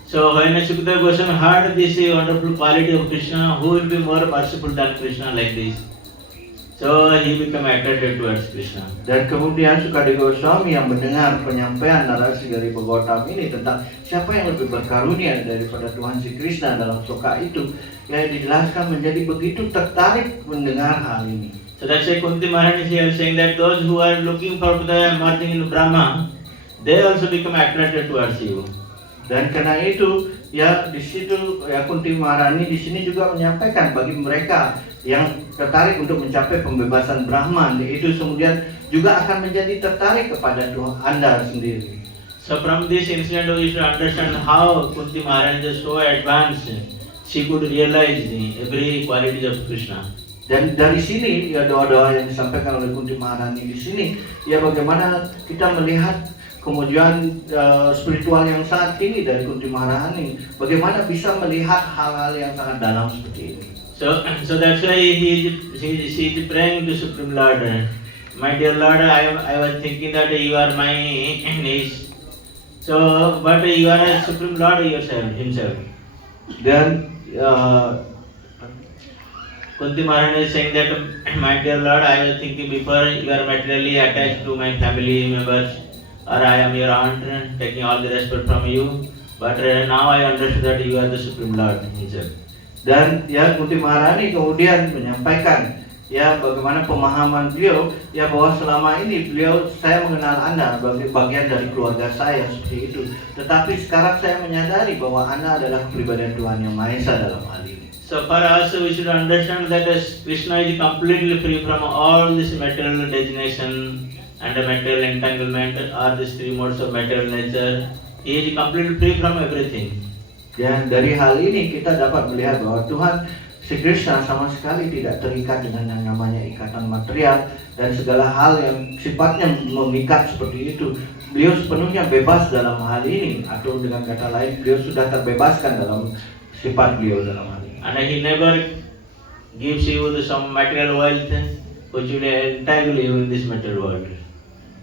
So when Sukadeva Goswami heard this wonderful quality of Krishna, who will be more merciful than Krishna like this? So he became attracted towards Krishna. Dan kemudian Sukadeva Goswami yang mendengar penyampaian narasi dari Bhagavatam ini tentang siapa yang lebih berkarunia daripada Tuhan Sri Krishna dalam sloka itu, yang dijelaskan menjadi begitu tertarik mendengar hal ini. So that's why Kunti Maharani is saying that those who are looking for the merging in Brahma, they also become attracted towards you. Dan karena itu ya di situ ya Kunti Maharani di sini juga menyampaikan bagi mereka yang tertarik untuk mencapai pembebasan Brahman, itu kemudian juga akan menjadi tertarik kepada Tuhan Anda sendiri. So from this incident we should understand how Kunti Maharani is so advanced she could realize every quality of Krishna. Dan dari sini ya doa-doa yang disampaikan oleh Kunti Maharani di sini ya bagaimana kita melihat kemajuan spiritual yang sangat tinggi dari Kunti Maharani, bagaimana bisa melihat hal-hal yang sangat dalam seperti ini. So that's why she is praying to Supreme Lord. My dear Lord, I was thinking that you are my niece. So, but you are a Supreme Lord himself. Dan Kunti Maharani is saying that, my dear Lord, I was thinking before you are materially attached to my family members, or I am your aunt, taking all the respect from you. But now I understood that you are the Supreme Lord himself. Dan ya Kunti Maharani kemudian menyampaikan ya bagaimana pemahaman beliau ya bahwa selama ini saya mengenal Anda sebagai bagian dari keluarga saya seperti itu. Tetapi sekarang saya menyadari bahwa Anda adalah kepribadian Tuhan Yang Maha Esa dalam hal ini. So for us, we should understand that Krishna is completely free from all this material designation and the material entanglement or these three modes of material nature. He is completely free from everything. Dan dari hal ini kita dapat melihat bahwa Tuhan Sri Krishna sama sekali tidak terikat dengan yang namanya ikatan material dan segala hal yang sifatnya mengikat seperti itu. Beliau sepenuhnya bebas dalam hal ini, atau dengan kata lain beliau sudah terbebaskan dalam sifat beliau dalam hal ini. And he never gives you some material wealth which will entangle you in this material world.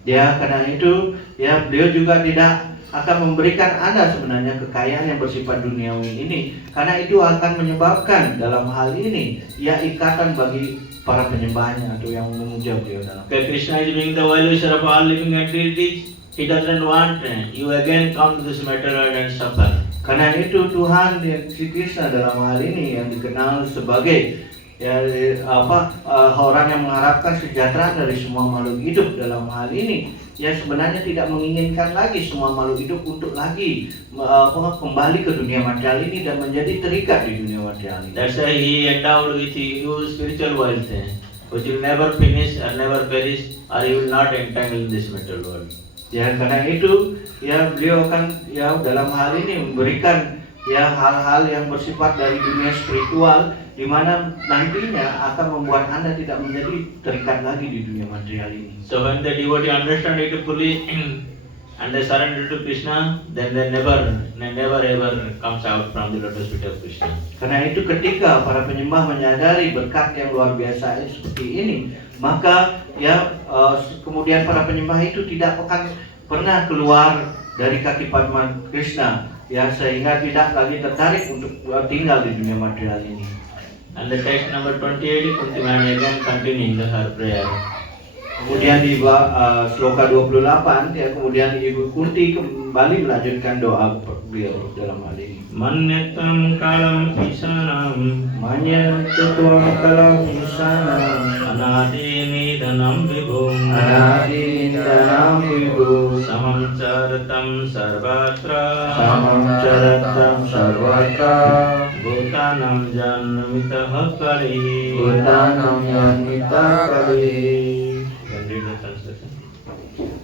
Ya, karena itu ya beliau juga tidak akan memberikan Anda sebenarnya kekayaan yang bersifat duniawi ini, karena itu akan menyebabkan dalam hal ini ya ikatan bagi para penyembahnya atau yang memuja beliau dalam. Krishna is being the well-wisher of all living entities. He doesn't want you again come to this material world and suffer. Karena itu Tuhan Sri Krishna dalam hal ini yang dikenal sebagai orang yang mengharapkan kesejahteraan dari semua makhluk hidup dalam hal ini ya sebenarnya tidak menginginkan lagi semua makhluk hidup untuk lagi kembali ke dunia material ini dan menjadi terikat di dunia material ini. That's why he endowed with you spiritual wealth which will never finish or never perish, or you will not entangle in this material world. Ya, karena itu ya beliau akan ya dalam hal ini memberikan ya hal-hal yang bersifat dari dunia spiritual di mana nantinya akan membuat Anda tidak menjadi terikat lagi di dunia material ini. So when the devotee understand it fully and they surrender to Krishna, then they never ever comes out from the lotus feet of Krishna. Karena itu ketika para penyembah menyadari berkat yang luar biasa seperti ini, maka ya kemudian para penyembah itu tidak akan pernah keluar dari kaki Padma Krishna ya sehingga tidak lagi tertarik untuk tinggal di dunia material ini. And the text number 28, Kunti Maharani again continuing her prayer. Kemudian di sloka 28 ya kemudian Ibu Kunti kembali melanjutkan doa beliau dalam hal ini. Manyatam kalam isanam Manyatam kalam isanam anadi nidanam vibhum Anadi nidanam vibhum samam charatam sarvatra Bhutanam janmita kali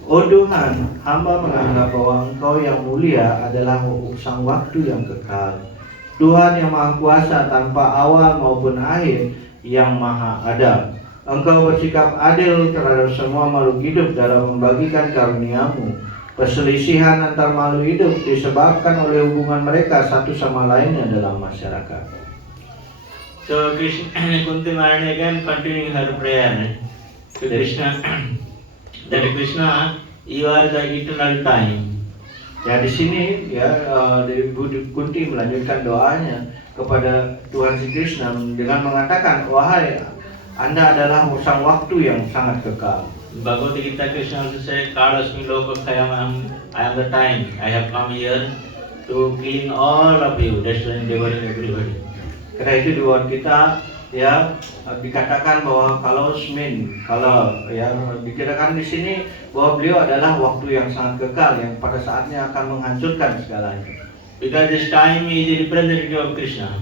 Oh Tuhan, hamba menganggap bahwa Engkau yang mulia adalah sang waktu yang kekal. Tuhan yang Maha Kuasa tanpa awal maupun akhir, yang Maha Ada. Engkau bersikap adil terhadap semua makhluk hidup dalam membagikan karunia-Mu. Perselisihan antar makhluk hidup disebabkan oleh hubungan mereka satu sama lainnya dalam masyarakat. So Kunti Maharani again continuing her prayer to Krishna. That Krishna, you are the eternal time. Ya di sini ya Kunti melanjutkan doanya kepada Tuhan Sri Krishna dengan mengatakan, wahai Anda adalah sang waktu yang sangat kekal. Bhagavad Gita Krishna also said, Kadasmi Lokakayam, I am the time. I have come here to killing all of you, destroying, devouring everybody. Karena itu di buat kita ya dikatakan bahwa kalau ya dikatakan di sini bahwa beliau adalah waktu yang sangat kekal yang pada saatnya akan menghancurkan segalanya. Because this time is representative of Krishna.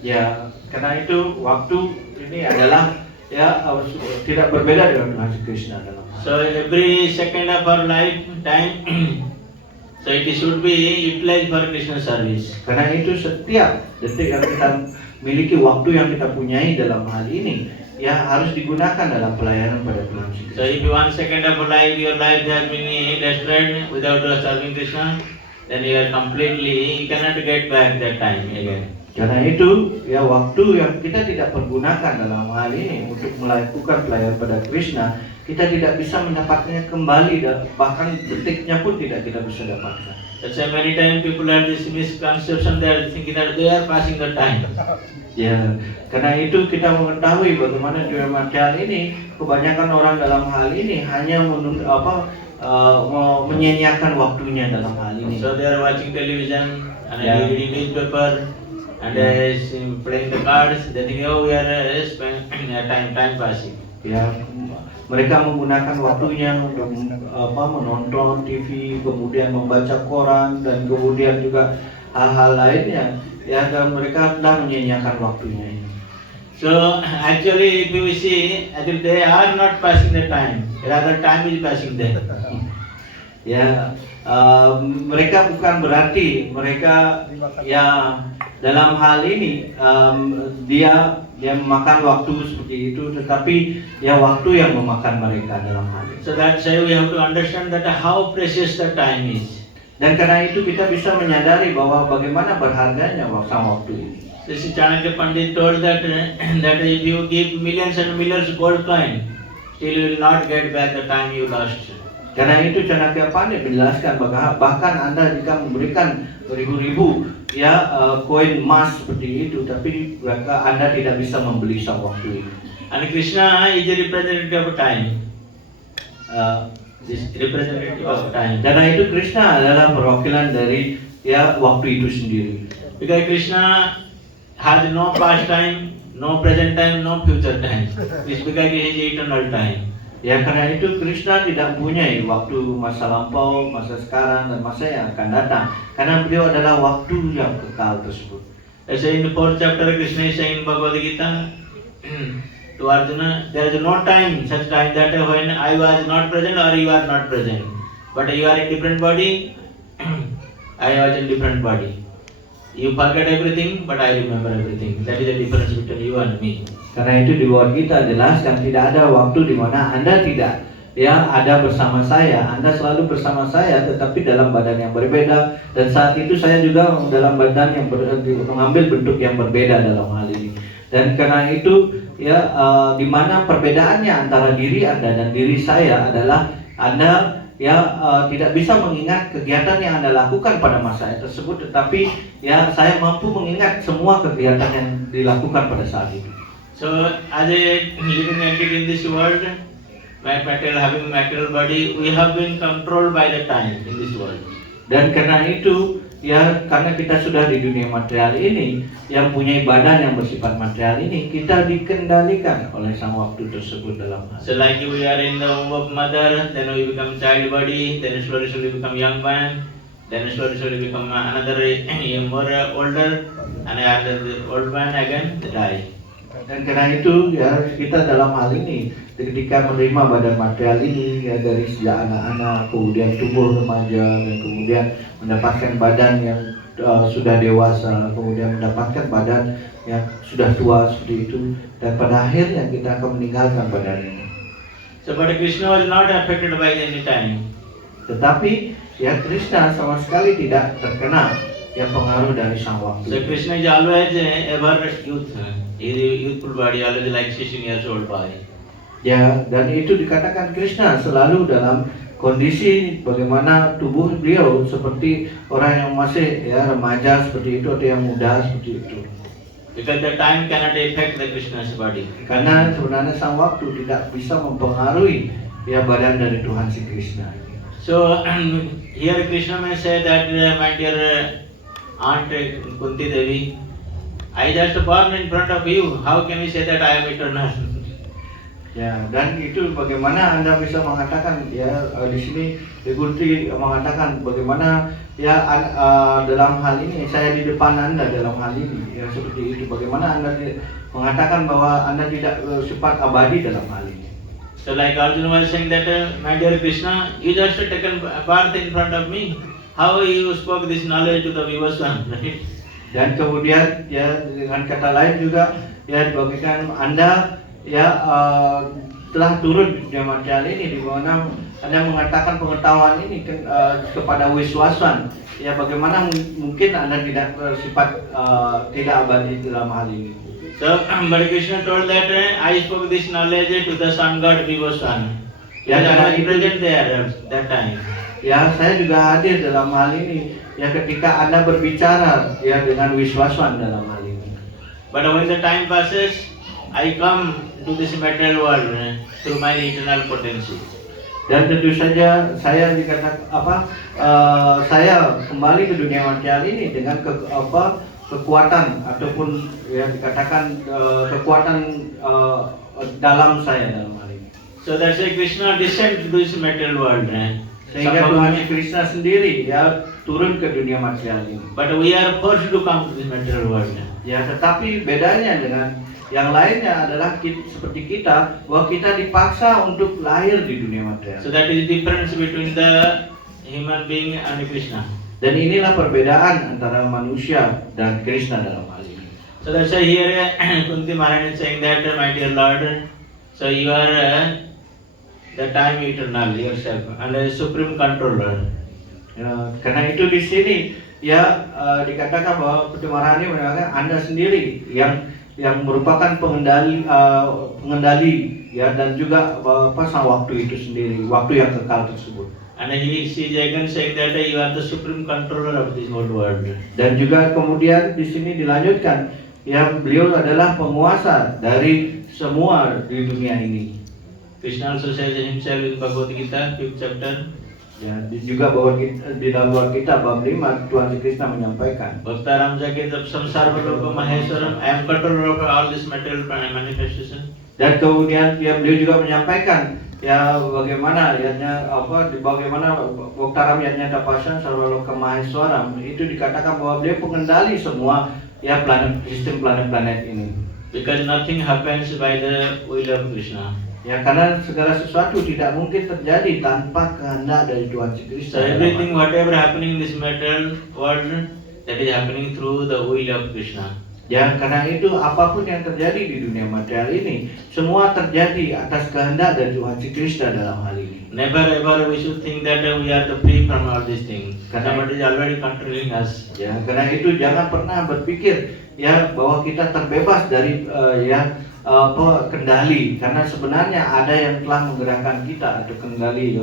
Ya, karena itu waktu ini adalah ya tidak berbeda dengan Tuhan Krishna dalam hal. So every second of our lifetime, So it should be utilized for Krishna service. Karena itu setiap detik yang kita miliki, waktu yang kita punyai dalam hal ini, ya harus digunakan dalam pelayanan pada Tuhan Yesus So Kristus. if 1 second of your life has been destroyed without serving Krishna, then you are completely, you cannot get back that time again. Karena itu, ya waktu yang kita tidak pergunakan dalam hal ini untuk melakukan pelayanan pada Krishna, kita tidak bisa mendapatkannya kembali, bahkan detiknya pun tidak kita bisa dapatkan. That's why many times people have this misconception, they are thinking that they are passing the time. Ya, karena itu kita mengetahui bagaimana dunia material ini, kebanyakan orang dalam hal ini hanya menyanyiakan waktunya dalam hal ini. So they are watching television and Yeah. reading newspaper and playing the cards. They think, oh, we are spending time passing. Ya, mereka menggunakan waktunya untuk menonton TV, kemudian membaca koran, dan kemudian juga hal-hal lainnya. Ya, dan mereka sedang menyanyiakan waktunya ini. So actually, if you see, actually they are not passing the time. Rather, time is passing them. Ya, mereka bukan berarti mereka ya dalam hal ini dia memakan waktu seperti itu, tetapi ya waktu yang memakan mereka dalam hal ini. So that's why we have to understand that how precious the time is. Dan karena itu kita bisa menyadari bahwa bagaimana berharganya waktu ini. So Sri Chanakya Pandit told that if you give millions and millions gold coin, still you will not get back the time you lost. Karena itu Chanakya Pandit menjelaskan bahkan Anda jika memberikan ribu-ribu ya koin emas seperti itu, tapi Anda tidak bisa membeli sang waktu itu. And Krishna is a representative of time. This representative of time. Karena itu Krishna adalah perwakilan dari ya waktu itu sendiri. Because Krishna has no past time, no present time, no future time. It's because he is eternal time. Ya, karena itu Krishna tidak mempunyai waktu masa lampau, masa sekarang, dan masa yang akan datang. Karena beliau adalah waktu yang kekal tersebut. As in the 4th chapter, Krishna is saying in Bhagavad Gita to Arjuna, there is no time, such time that when I was not present or you are not present. But you are in different body, I was in different body. You forget everything, but I remember everything. That is the difference between you and me. Karena itu di luar kita jelaskan tidak ada waktu di mana Anda tidak ya ada bersama saya. Anda selalu bersama saya, tetapi dalam badan yang berbeda. Dan saat itu saya juga dalam badan yang mengambil bentuk yang berbeda dalam hal ini. Dan karena itu ya di mana perbedaannya antara diri Anda dan diri saya adalah Anda ya tidak bisa mengingat kegiatan yang Anda lakukan pada masa tersebut, tetapi ya saya mampu mengingat semua kegiatan yang dilakukan pada saat itu. So as a living entity in this world, having material body, we have been controlled by the time in this world. Dan karena itu ya karena kita sudah di dunia material ini yang punya badan yang bersifat material ini, kita dikendalikan oleh sang waktu tersebut dalam hal. So like we are in the womb of mother, then we become child body, then slowly become young man, then slowly become another more older, and another old man again die. Dan karena itu ya kita dalam hal ini ketika menerima badan material ini ya dari sejak anak-anak, kemudian tumbuh remaja, dan kemudian mendapatkan badan yang sudah dewasa, kemudian mendapatkan badan yang sudah tua seperti itu, dan pada akhirnya kita akan meninggalkan badan ini. So but Krishna was not affected by any time. Tetapi ya Krishna sama sekali tidak terkena ya pengaruh dari sang waktu. So Krishna is always ever youth. He is a youthful body, always like 16 years old boy. Ya, dan itu dikatakan Krishna selalu dalam kondisi bagaimana tubuh beliau seperti orang yang masih ya remaja seperti itu atau yang muda seperti itu. Because the time cannot affect the Krishna's body. Karena sebenarnya sang waktu tidak bisa mempengaruhi ya badan dari Tuhan si Krishna. So here Krishna may say that my dear Aunt Kunti Devi, I just born in front of you. How can you say that I am eternal? Ya, dan itu bagaimana Anda bisa mengatakan ya di sini Kunti mengatakan bagaimana ya dalam hal ini saya di depan Anda dalam hal ini ya seperti itu. Bagaimana Anda mengatakan bahwa Anda tidak sifat abadi dalam hal ini. So like Arjuna was saying that my dear Krishna, you just taken birth in front of me. how you spoke this knowledge to the Vivaswan, right? Dan kemudian ya dengan kata lain juga ya bagikan Anda ya telah turun di dunia material ini, di mana Anda mengatakan pengetahuan ini kepada Wiswasan. Ya bagaimana mungkin Anda tidak bersifat tidak abadi dalam hal ini. So but Krishna told that I spoke this knowledge to the sun god Vivaswan. Ya, I was itu- present there that time. Ya saya juga hadir dalam hal ini. Ya ketika Anda berbicara ya dengan Wiswasan dalam hal ini. But when the time passes, I come to this material world through my eternal potency. Dan tentu saja saya dikatakan saya kembali ke dunia material ini dengan kekuatan ataupun ya dikatakan kekuatan dalam saya dalam hal ini. So that's why Krishna descended to this material world. Sehingga Tuhan Krishna sendiri ya turun ke dunia material ini. But we are forced to come to this material world. Ya, tetapi bedanya dengan yang lainnya adalah seperti kita, bahwa kita dipaksa untuk lahir di dunia material. So that is the difference between the human being and Krishna. Dan inilah perbedaan antara manusia dan Krishna dalam hal ini. So that's why here Kunti Maharani is saying that, my dear Lord, so you are the time eternal yourself and the supreme controller. Ya, karena itu di sini ya dikatakan bahwa Kunti Maharani mengatakan Anda sendiri yang merupakan pengendali ya dan juga sang waktu itu sendiri, waktu yang kekal tersebut. And he is again saying that you are the supreme controller of this whole world. Dan juga kemudian di sini dilanjutkan ya beliau adalah penguasa dari semua di dunia ini. Krishna also says himself in Bhagavad Gita, 5th chapter. Ya, juga bahwa di dalam kita bab 5 Tuhan Krishna menyampaikan Bhaktaram Jagat Samsara Loka Maheswaram, I am controller over all this material manifestation. dan kemudian ya beliau juga menyampaikan ya bagaimana bagaimana Bhaktaram Yatnya Tapasya Sarvaloka Maheswaram itu dikatakan bahwa beliau pengendali semua ya sistem planet-planet ini. Because nothing happens by the will of Krishna. Ya karena segala sesuatu tidak mungkin terjadi tanpa kehendak dari Tuhan So Krishna. everything, whatever happening in this material world, that is happening through the will of Krishna. Ya karena itu apapun yang terjadi di dunia material ini semua terjadi atas kehendak dari Tuhan Krishna dalam hal ini. Never ever we should think that we are the free from all these things. Karena- Somebody is already controlling us. Ya karena itu jangan pernah berpikir ya bahwa kita terbebas dari kendali, karena sebenarnya ada yang telah menggerakkan kita atau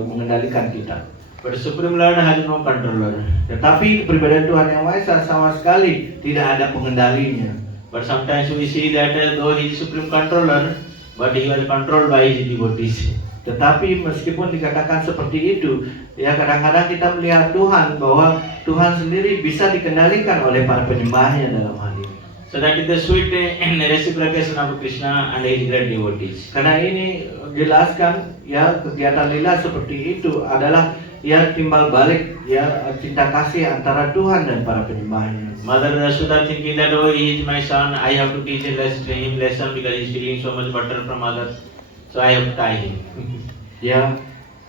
mengendalikan kita. But Supreme Lord has no controller. Tetapi kepribadian Tuhan Yang Maha Esa sama sekali tidak ada pengendalinya. But sometimes we see that though he is Supreme Controller, but he was controlled by his devotees. Tetapi meskipun dikatakan seperti itu, ya kadang-kadang kita melihat Tuhan bahwa Tuhan sendiri bisa dikendalikan oleh para penyembahnya dalam hal ini. So that is the sweet reciprocation of Krishna and his great devotees. Karena ini jelaskan ya kegiatan lila seperti itu adalah ya timbal balik ya cinta kasih antara Tuhan dan para penyembahnya. Mother Yashoda thinking that oh he is my son, I have to teach him lesson because he is stealing so much butter from others, so I have to tie him. Ya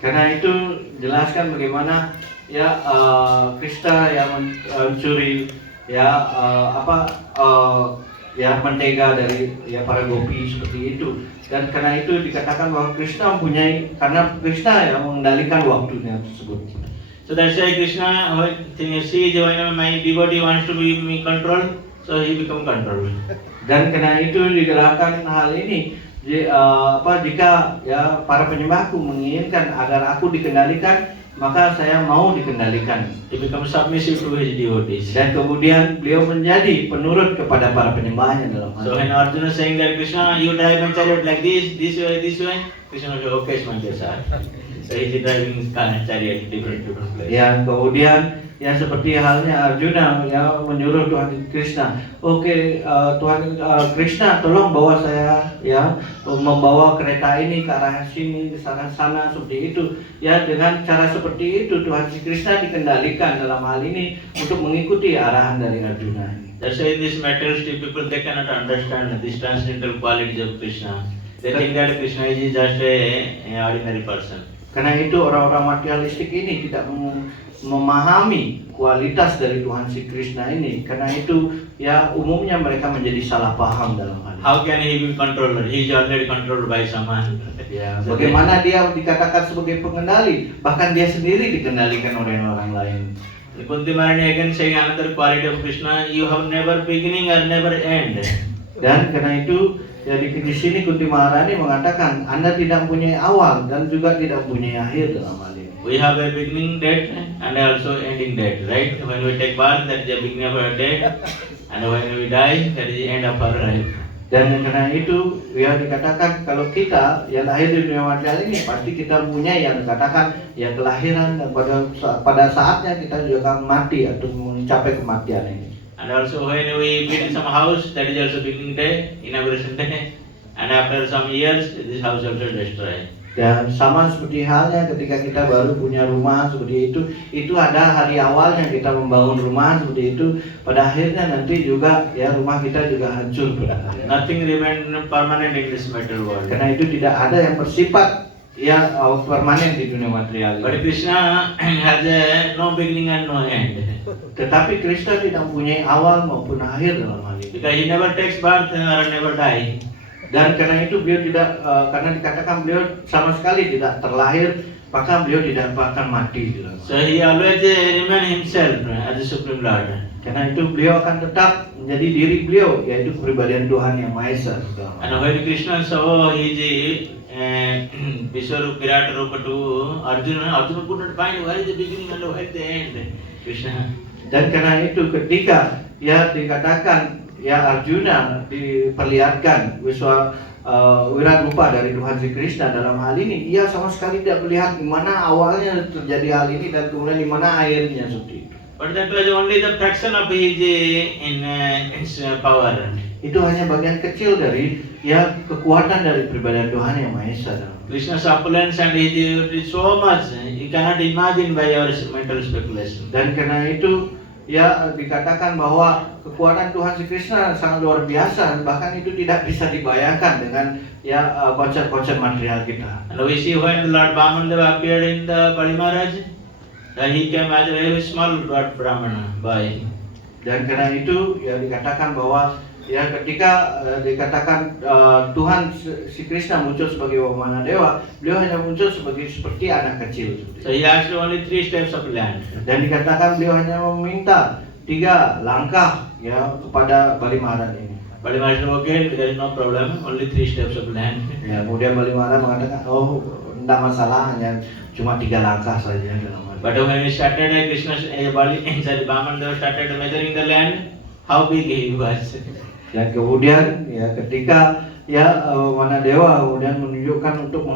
karena itu jelaskan bagaimana ya Krishna yang mencuri ya mentega dari ya para gopi seperti itu, dan karena itu dikatakan bahwa Krishna karena Krishna yang mengendalikan waktunya tersebut. So that's why Krishna sees when my devotee wants to be me control, so he become controlled. Dan karena itu digerakkan hal ini jika ya para penyembahku menginginkan agar aku dikendalikan, maka saya mau dikendalikan. He becomes submissive to his devotees. Dan kemudian beliau menjadi penurut kepada para penyembahnya dalam hal So when ini. Arjuna saying that Krishna, you drive my chariot like this way, Krishna will say, okay, Smantya sir. So he is driving chariot different place. Ya kemudian ya seperti halnya Arjuna ya menyuruh Tuhan Krishna, oke, Tuhan Krishna tolong bawa saya ya membawa kereta ini ke arah sini ke sana seperti itu ya. Dengan cara seperti itu Tuhan Krishna dikendalikan dalam hal ini untuk mengikuti arahan dari Arjuna. That's why in this materialistic people they cannot understand these transcendental qualities of Krishna. They think that Krishna is just a ordinary person. Karena itu orang-orang materialistik ini tidak memahami kualitas dari Tuhan si Krishna ini. Karena itu ya umumnya mereka menjadi salah paham dalam hal ini. How can he be controller? He is already controlled by someone. Ya, bagaimana dia dikatakan sebagai pengendali, bahkan dia sendiri dikendalikan oleh orang lain. Kunti Maharani again saying another quality of Krishna, you have never beginning or never end. Dan karena itu ya di sini Kunti Maharani mengatakan Anda tidak mempunyai awal dan juga tidak mempunyai akhir dalam hal ini. We have a beginning date and also ending date, right? When we take birth, that is the beginning of our date, and when we die, that is the end of our life. Dan karena itu ya dikatakan kalau kita yang lahir di dunia material ini pasti kita punya yang dikatakan ya kelahiran dan pada saatnya kita juga akan mati atau mencapai kematian ini. And also when we build some house, that is also beginning day, inauguration day, and after some years, this house also destroyed. Dan sama seperti halnya ketika kita baru punya rumah seperti itu ada hari awalnya kita membangun rumah seperti itu, pada akhirnya nanti juga ya rumah kita juga hancur pada akhirnya. Nothing remain permanent in this material world. Karena itu tidak ada yang bersifat ya permanen di dunia material But ini. Krishna has no beginning and no end. Tetapi Krishna tidak mempunyai awal maupun akhir dalam hal ini. Because he never takes birth or never die. Dan karena itu beliau tidak karena dikatakan beliau sama sekali tidak terlahir, maka beliau tidak akan mati. So he always remain himself as the Supreme Lord. Karena itu beliau akan tetap menjadi diri beliau, yaitu kepribadian Tuhan yang Maha Esa. And when Krishna saw his Vishwarupa Virat Rupa to Arjuna could not find where is the beginning and where is the end. Krishna. Dan karena itu ketika ya dikatakan ya Arjuna diperlihatkan Virat Rupa dari Tuhan Sri Krishna dalam hal ini, ia sama sekali tidak melihat di mana awalnya terjadi hal ini dan kemudian di mana akhirnya seperti itu. But that was only the fraction of his power. Itu hanya bagian kecil dari ya kekuatan dari pribadian Tuhan yang Maha Esa. Krishna's opulence and his is so much you cannot imagine by your mental speculation. Dan karena itu ya dikatakan bahwa kekuatan Tuhan Sri Krishna sangat luar biasa, bahkan itu tidak bisa dibayangkan dengan ya konsep-konsep material kita. And we see when the Lord Vamandeva appeared in the Bali Maharaj, he came as a very small Lord Brahmana boy. Dan karena itu ya dikatakan bahwa ya ketika dikatakan Tuhan Sri Krishna muncul sebagai Vamana Dewa, beliau hanya muncul seperti anak kecil. So he asked only 3 steps of land. Dan dikatakan beliau hanya meminta 3 langkah ya kepada Bali Maharaj ini. Bali Maharaj said, okay, there is no problem, only 3 steps of land. Ya, kemudian Bali Maharaj mengatakan, oh, tidak masalah, hanya cuma 3 langkah saja dalam hal. But when he started, Krishna, Bali, Vamandeva started measuring the land, how big he was. Dan kemudian ya ketika ya Vamanadewa kemudian menunjukkan untuk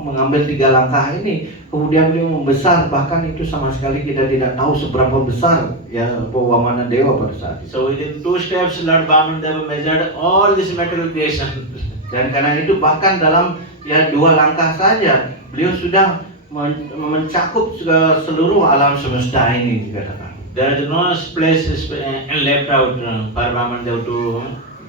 mengambil 3 langkah ini, kemudian beliau membesar, bahkan itu sama sekali kita tidak tahu seberapa besar ya Vamanadewa pada saat itu. So within 2 steps, Lord Vamandeva measured all this material creation. Dan karena itu bahkan dalam ya 2 langkah saja beliau sudah mencakup seluruh alam semesta ini dikatakan. There is no place left out for Vamandeva to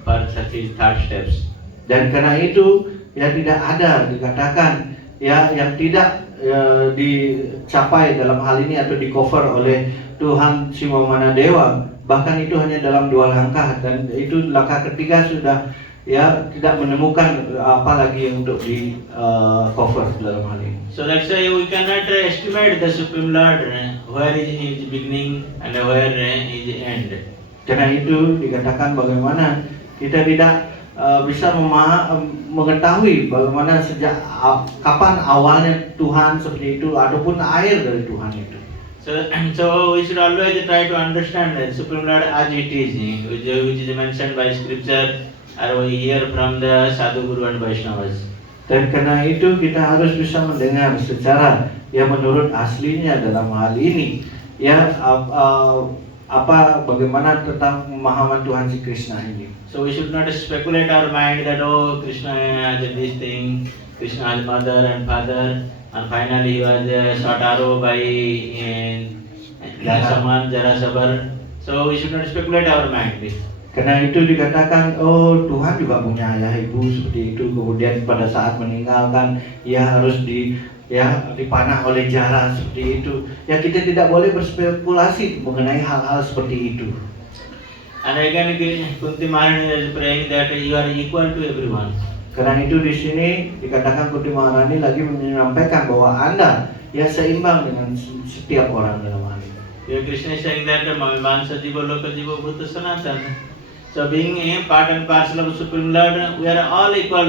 for such 3rd steps. Dan karena itu ya tidak ada dikatakan ya yang tidak dicapai dalam hal ini atau di cover oleh Tuhan Sri Vamanadewa, bahkan itu hanya dalam 2 langkah, dan itu langkah ketiga sudah ya tidak menemukan apa lagi yang untuk di cover dalam hal ini. So that's why we cannot estimate the Supreme Lord where is his beginning and where is the end. Karena itu dikatakan bagaimana kita tidak bisa mengetahui bagaimana sejak kapan awalnya Tuhan seperti itu ataupun akhir dari Tuhan itu. So we should always try to understand the Supreme Lord as it is, which is mentioned by Scripture, or we hear from the Sadhu Guru and Vaishnavas. Dan karena itu kita harus bisa mendengar secara yang menurut aslinya dalam hal ini ya bagaimana tentang pemahaman Tuhan Sri Krishna ini. So we should not speculate our mind that oh Krishna has this thing, Krishna has mother and father, and finally he was shot arrow by someone Jarasabar. So we should not speculate our mind. Karena itu dikatakan, oh Tuhan juga punya ayah ibu seperti itu. Kemudian pada saat meninggalkan, ia harus ya dipanah oleh jala seperti itu. Ya kita tidak boleh berspekulasi mengenai hal-hal seperti itu. And again, Kunti Maharani is praying that you are equal to everyone. Karena itu di sini dikatakan Kunti Maharani lagi menyampaikan bahwa Anda ya seimbang dengan setiap orang dalam hal ini. Here Krishna is saying that Mamimansa Jiva Loka Jiva Bhuta Sanatana. So being a part and parcel of Supreme Lord, we are all equal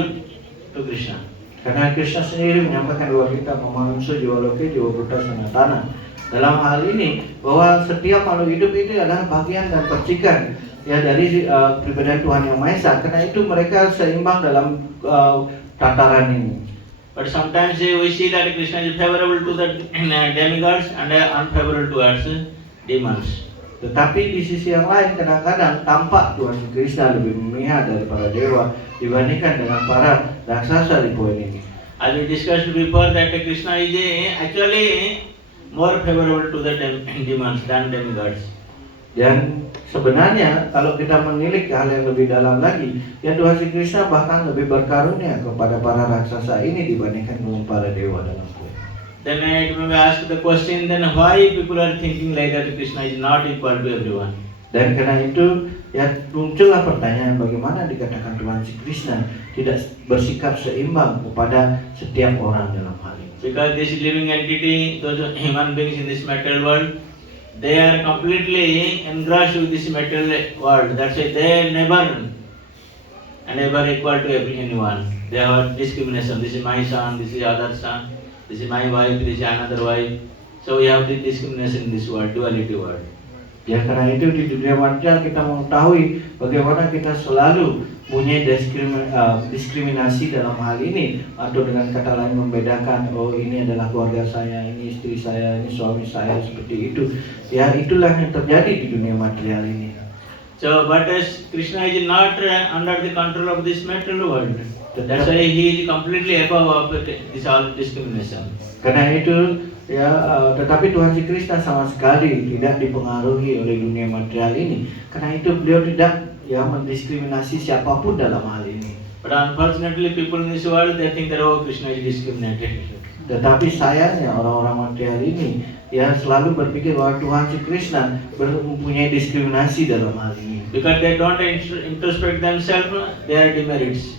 to Krishna. Karena Krishna sendiri menyampaikan bahwa kita Mamimansa Jiva Loka Jiva Bhuta Sanatana. Dalam hal ini bahwa setiap makhluk hidup itu adalah bagian dan percikan ya dari pribadi Tuhan Yang Maha Esa. Karena itu mereka seimbang dalam tataran ini. But sometimes we see that Krishna is favorable to the demigods and unfavorable towards demons. Tetapi di sisi yang lain kadang-kadang tampak Tuhan Krishna lebih memihak daripada dewa dibandingkan dengan para raksasa di poin ini. As we discussed before that Krishna is actually more favorable to the demons than demigods. Dan sebenarnya kalau kita menilik hal yang lebih dalam lagi, ya Tuhan Sri Krishna bahkan lebih berkarunia kepada para raksasa ini dibandingkan dengan para dewa dalam poin. Then it may ask the question, then why people are thinking like that Krishna is not equal to everyone? Dan karena itu ya muncullah pertanyaan bagaimana dikatakan Tuhan Sri Krishna tidak bersikap seimbang kepada setiap orang dalam hal ini. Because this living entity, those human beings in this material world, they are completely engrossed with this material world. That's why they are never equal to anyone. They have discrimination. This is my son, this is other son, this is my wife, this is another wife. So we have the discrimination in this world, duality world. Ya karena itu di dunia material kita mengetahui bagaimana kita selalu punya diskriminasi dalam hal ini, atau dengan kata lain membedakan, oh ini adalah keluarga saya, ini istri saya, ini suami saya, seperti itu. Ya itulah yang terjadi di dunia material ini. So but as Krishna is not under the control of this material world. That's why he is completely above this all discrimination. Karena itu ya tetapi Tuhan Sri Krishna sama sekali tidak dipengaruhi oleh dunia material ini. Karena itu beliau tidak ya mendiskriminasi siapapun dalam hal ini. But unfortunately people in this world they think that oh Krishna is discriminated. Tetapi sayangnya orang-orang material ini ya selalu berpikir bahwa Tuhan Sri Krishna mempunyai diskriminasi dalam hal ini. Because they don't introspect themselves, they are demerits.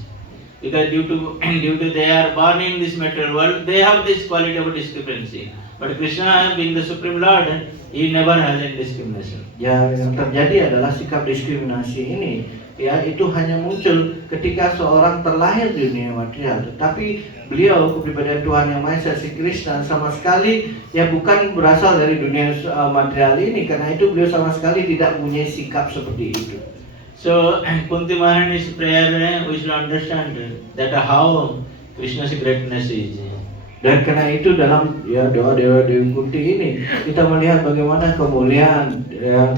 Because due to they are born in this material world, they have this quality of discrepancy. But Krishna being the Supreme Lord, he never has any discrimination. Ya yang terjadi adalah sikap diskriminasi ini ya itu hanya muncul ketika seorang terlahir di dunia material. Tetapi beliau kepribadian Tuhan Yang Maha Esa Sri Krishna sama sekali ya bukan berasal dari dunia material ini. Karena itu beliau sama sekali tidak punya sikap seperti itu. So Kunti Maharani's prayer, we should understand that how Krishna's greatness is. Dan karena itu dalam ya doa Dewi Kunti ini kita melihat bagaimana kemuliaan ya,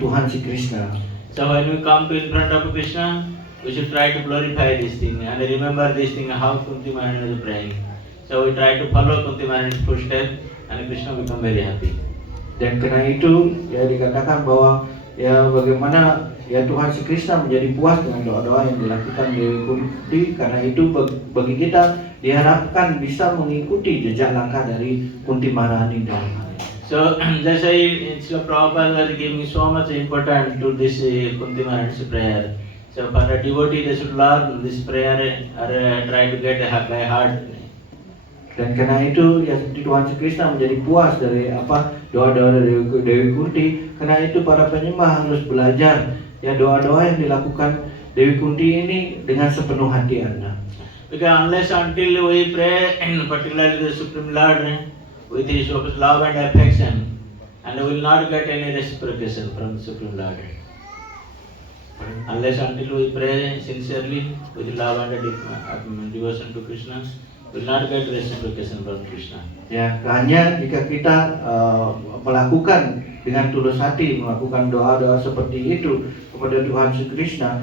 Tuhan Sri Krishna. So when we come to in front of Krishna, we should try to glorify this thing and remember this thing how Kunti Maharani is praying. So we try to follow Kunti Maharani's footsteps and Krishna become very happy. Dan karena itu ya dikatakan bahwa ya bagaimana ya Tuhan Sri Krishna menjadi puas dengan doa-doa yang dilakukan Dewi Kunti. Karena itu bagi kita diharapkan bisa mengikuti jejak langkah dari Kunti Maharani dalam hal ini. So that's why Srila Prabhupada is giving so much importance to this Kunti Maharani's prayer. So for the devotee they should learn this prayer or try to get by heart. Dan karena itu ya Tuhan Sri Krishna menjadi puas dari doa-doa dari Dewi Kunti. Karena itu para penyembah harus belajar ya doa-doa yang dilakukan Dewi Kunti ini dengan sepenuh hati Anda. Because unless until we pray, particularly the Supreme Lord, with his love and affection, and we will not get any reciprocation from the Supreme Lord. Unless until we pray sincerely with love and devotion to Krishna, we will not get reciprocation from Krishna. Ya, hanya jika kita melakukan dengan tulus hati, melakukan doa-doa seperti itu kepada Tuhan Sri Krishna,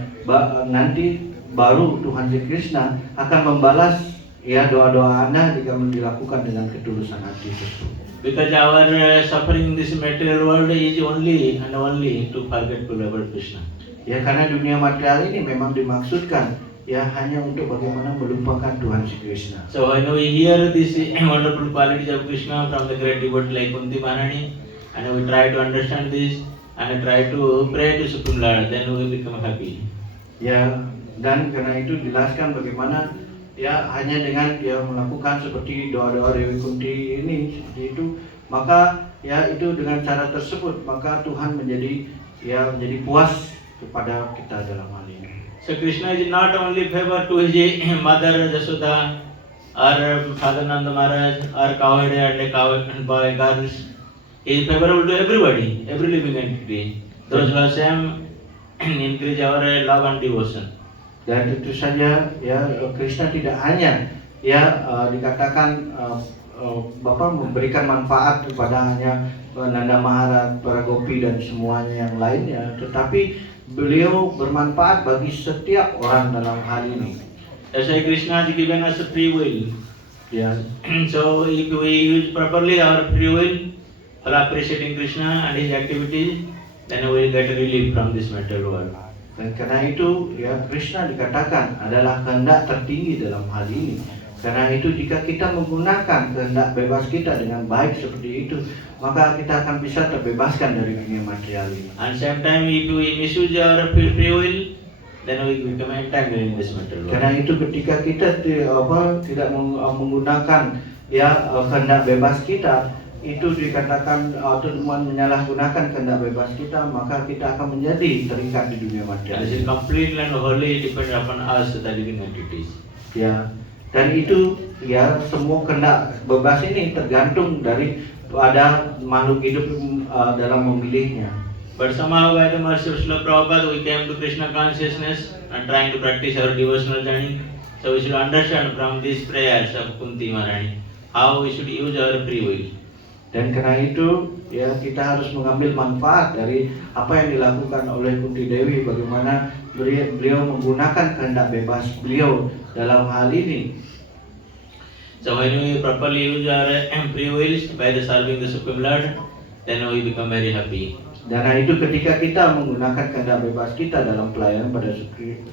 nanti baru Tuhan Sri Krishna akan membalas ya doa-doa Anda jika dilakukan dengan ketulusan hati tersebut. Because our suffering in this material world is only and only to forget to love Krishna. Ya karena dunia material ini memang dimaksudkan ya hanya untuk bagaimana melupakan Tuhan Sri Krishna. So when we hear these wonderful qualities of Krishna from the great devotee like Kunti Maharani, and we try to understand this and try to pray to Supreme Lord, then we will become happy. Ya, dan karena itu jelaskan bagaimana ya hanya dengan dia melakukan seperti doa-doa Dewi Kunti ini seperti itu, maka ya itu dengan cara tersebut maka Tuhan menjadi puas kepada kita dalam hal ini. So Krishna is not only favor to his mother Jasoda or Father Nanda Maharaj or cowherd and boy girls. He is favorable to everybody, every living entity. Those who are same increase our love and devotion. Dan tentu saja ya Krishna tidak hanya dikatakan Bapak memberikan manfaat kepada hanya Nanda Maharaj, para gopi dan semuanya yang lainnya, tetapi beliau bermanfaat bagi setiap orang dalam hal ini. That's why Krishna has given us a free will. Ya. So if we use properly our free will for appreciating Krishna and his activities, then we will get relief from this material world. Dan karena itu ya Krishna dikatakan adalah kehendak tertinggi dalam hal ini. Karena itu jika kita menggunakan kehendak bebas kita dengan baik seperti itu, maka kita akan bisa terbebaskan dari dunia material ini. And same time if we misuse our free will, then we become entangled in this material world. Karena itu ketika kita tidak menggunakan kehendak bebas kita, itu dikatakan atau menyalahgunakan kehendak bebas kita, maka kita akan menjadi terikat di dunia material. This is completely and wholly depend upon us, the living entities. Ya, dan itu ya semua kehendak bebas ini tergantung dari pada makhluk hidup dalam memilihnya. But somehow by the mercy of Srila Prabhupada we came to Krishna consciousness and trying to practice our devotional journey. So we should understand from these prayers of Kunti Maharani how we should use our free will. Dan karena itu ya kita harus mengambil manfaat dari apa yang dilakukan oleh Kunti Dewi, bagaimana beliau menggunakan kehendak bebas beliau dalam hal ini. So when we properly use our free wills by the serving the Supreme Lord, then we become very happy. Dan itu ketika kita menggunakan kehendak bebas kita dalam pelayanan pada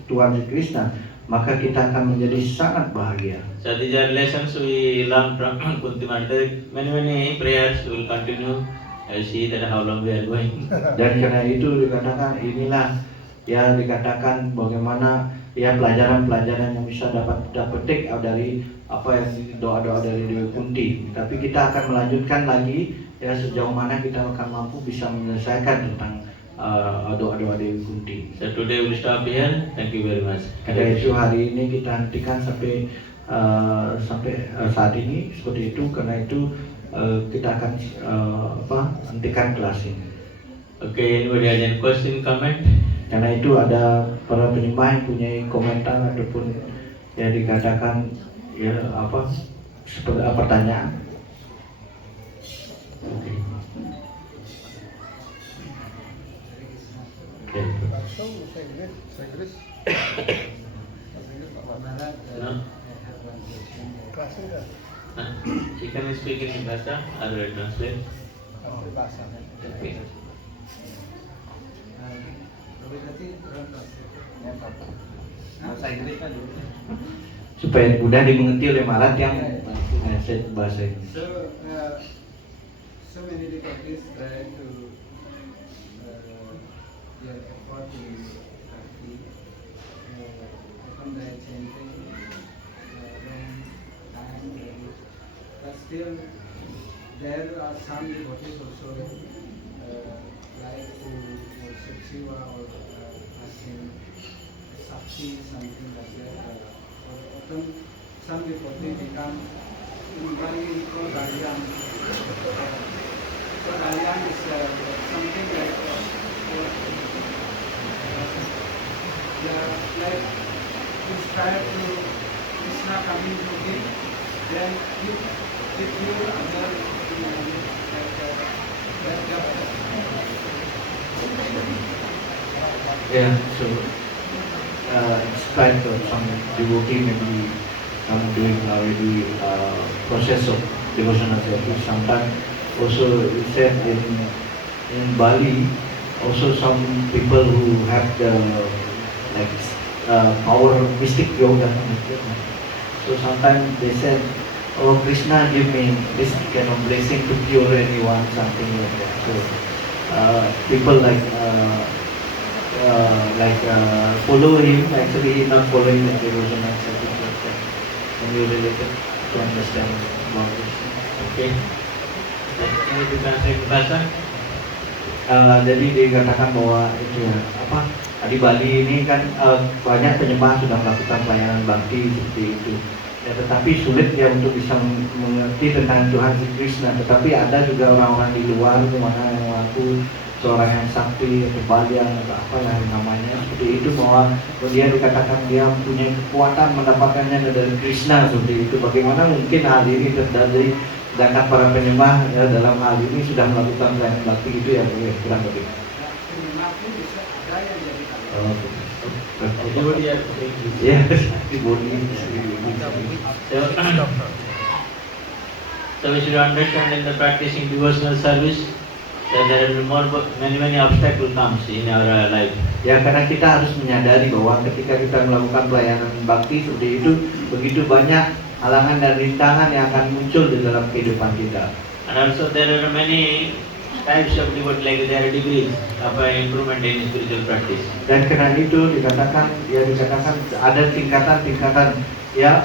Tuhan Sri Krishna, maka kita akan menjadi sangat bahagia. So these are lessons we learn from Kunti Maharani. Many prayers we will continue. I see that how long we are going. Dan karena itu dikatakan inilah ya dikatakan bagaimana ya pelajaran-pelajaran yang bisa dapat petik dari apa yang doa-doa dari Dewi Kunti. Tapi kita akan melanjutkan lagi ya sejauh mana kita akan mampu bisa menyelesaikan tentang doa-doa Dewi Kunti. So today we will stop here. Thank you very much. Karena itu hari ini kita hentikan sampai saat ini seperti itu. Karena itu kita akan hentikan kelas ini. Okay, anybody has any question, comment? Karena itu ada para penyembah yang punya komentar ataupun yang dikatakan ya seperti pertanyaan. Okay. Langsung saya Inggris. No? Langsung kan? You can speak in Bahasa or translate. Kalau bahasa. Okay. Supaya mudah dimengerti oleh Marat yang bahasa ini. So many devotees try to get effort in bhakti, from their chanting, when time varies. But still, there are some devotees also like to worship Shiva or asking Sakti, something like that. Often some devotees become very pro-Dalian. So Dalian is something like like inspired to Krishna coming to him, then if you other Yeah, so inspired some devotee maybe doing already process of devotional service. Sometimes also it said in Bali, also some people who have the like power mystic yoga. So sometimes they said, "Oh, Krishna give me this kind of blessing to cure anyone," something like that. So people follow him. Actually, he not following the devotion and something like that. And you related to understand about this. Okay. Ini ditranslate ke bahasa. Jadi dikatakan bahwa itu ya apa di Bali ini kan banyak penyembah sudah melakukan pelayanan bakti seperti itu. Ya, tetapi sulit ya untuk bisa mengerti tentang Tuhan Krishna. Tetapi ada juga orang-orang di luar mana yang mengaku seorang yang sakti atau baliang atau apalah namanya seperti itu, bahwa dia dikatakan dia punya kekuatan mendapatkannya dari Krishna seperti itu. Bagaimana mungkin hal ini terjadi? Sedangkan para penyembah ya, dalam hal ini sudah melakukan pelayanan bakti itu ya, kurang lebih. Penyembah pun bisa ada yang jadi kalau. Oh, Devotee are ya, di body. So we should understand in the practicing devotional service that there will be many obstacles comes in our life. Ya, karena kita harus menyadari bahwa ketika kita melakukan pelayanan bakti seperti itu, begitu banyak halangan dan rintangan yang akan muncul di dalam kehidupan kita. And also there are many types of devotee, like there are degrees of improvement in spiritual practice. Dan karena itu dikatakan ada tingkatan-tingkatan ya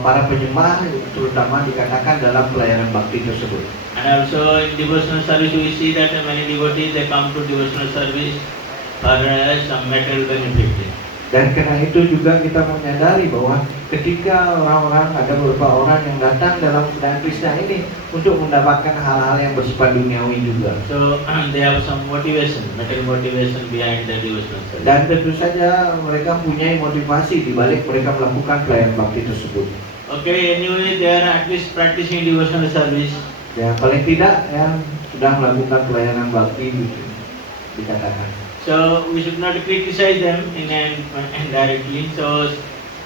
para penyembah, terutama dikatakan dalam pelayanan bakti tersebut. And also in devotional service we see that many devotees they come to devotional service for some material benefit. Dan karena itu juga kita menyadari bahwa ketika ada beberapa orang yang datang dalam sedang Krishna ini untuk mendapatkan hal-hal yang bersifat duniawi juga. So they have some motivation, material motivation behind the devotional service. Dan tentu saja mereka punya motivasi di balik mereka melakukan pelayanan bakti tersebut. Okay, anyway they are at least practicing devotional service. Ya, paling tidak ya sudah melakukan pelayanan bakti gitu, dikatakan. So we should not criticize them indirectly. So,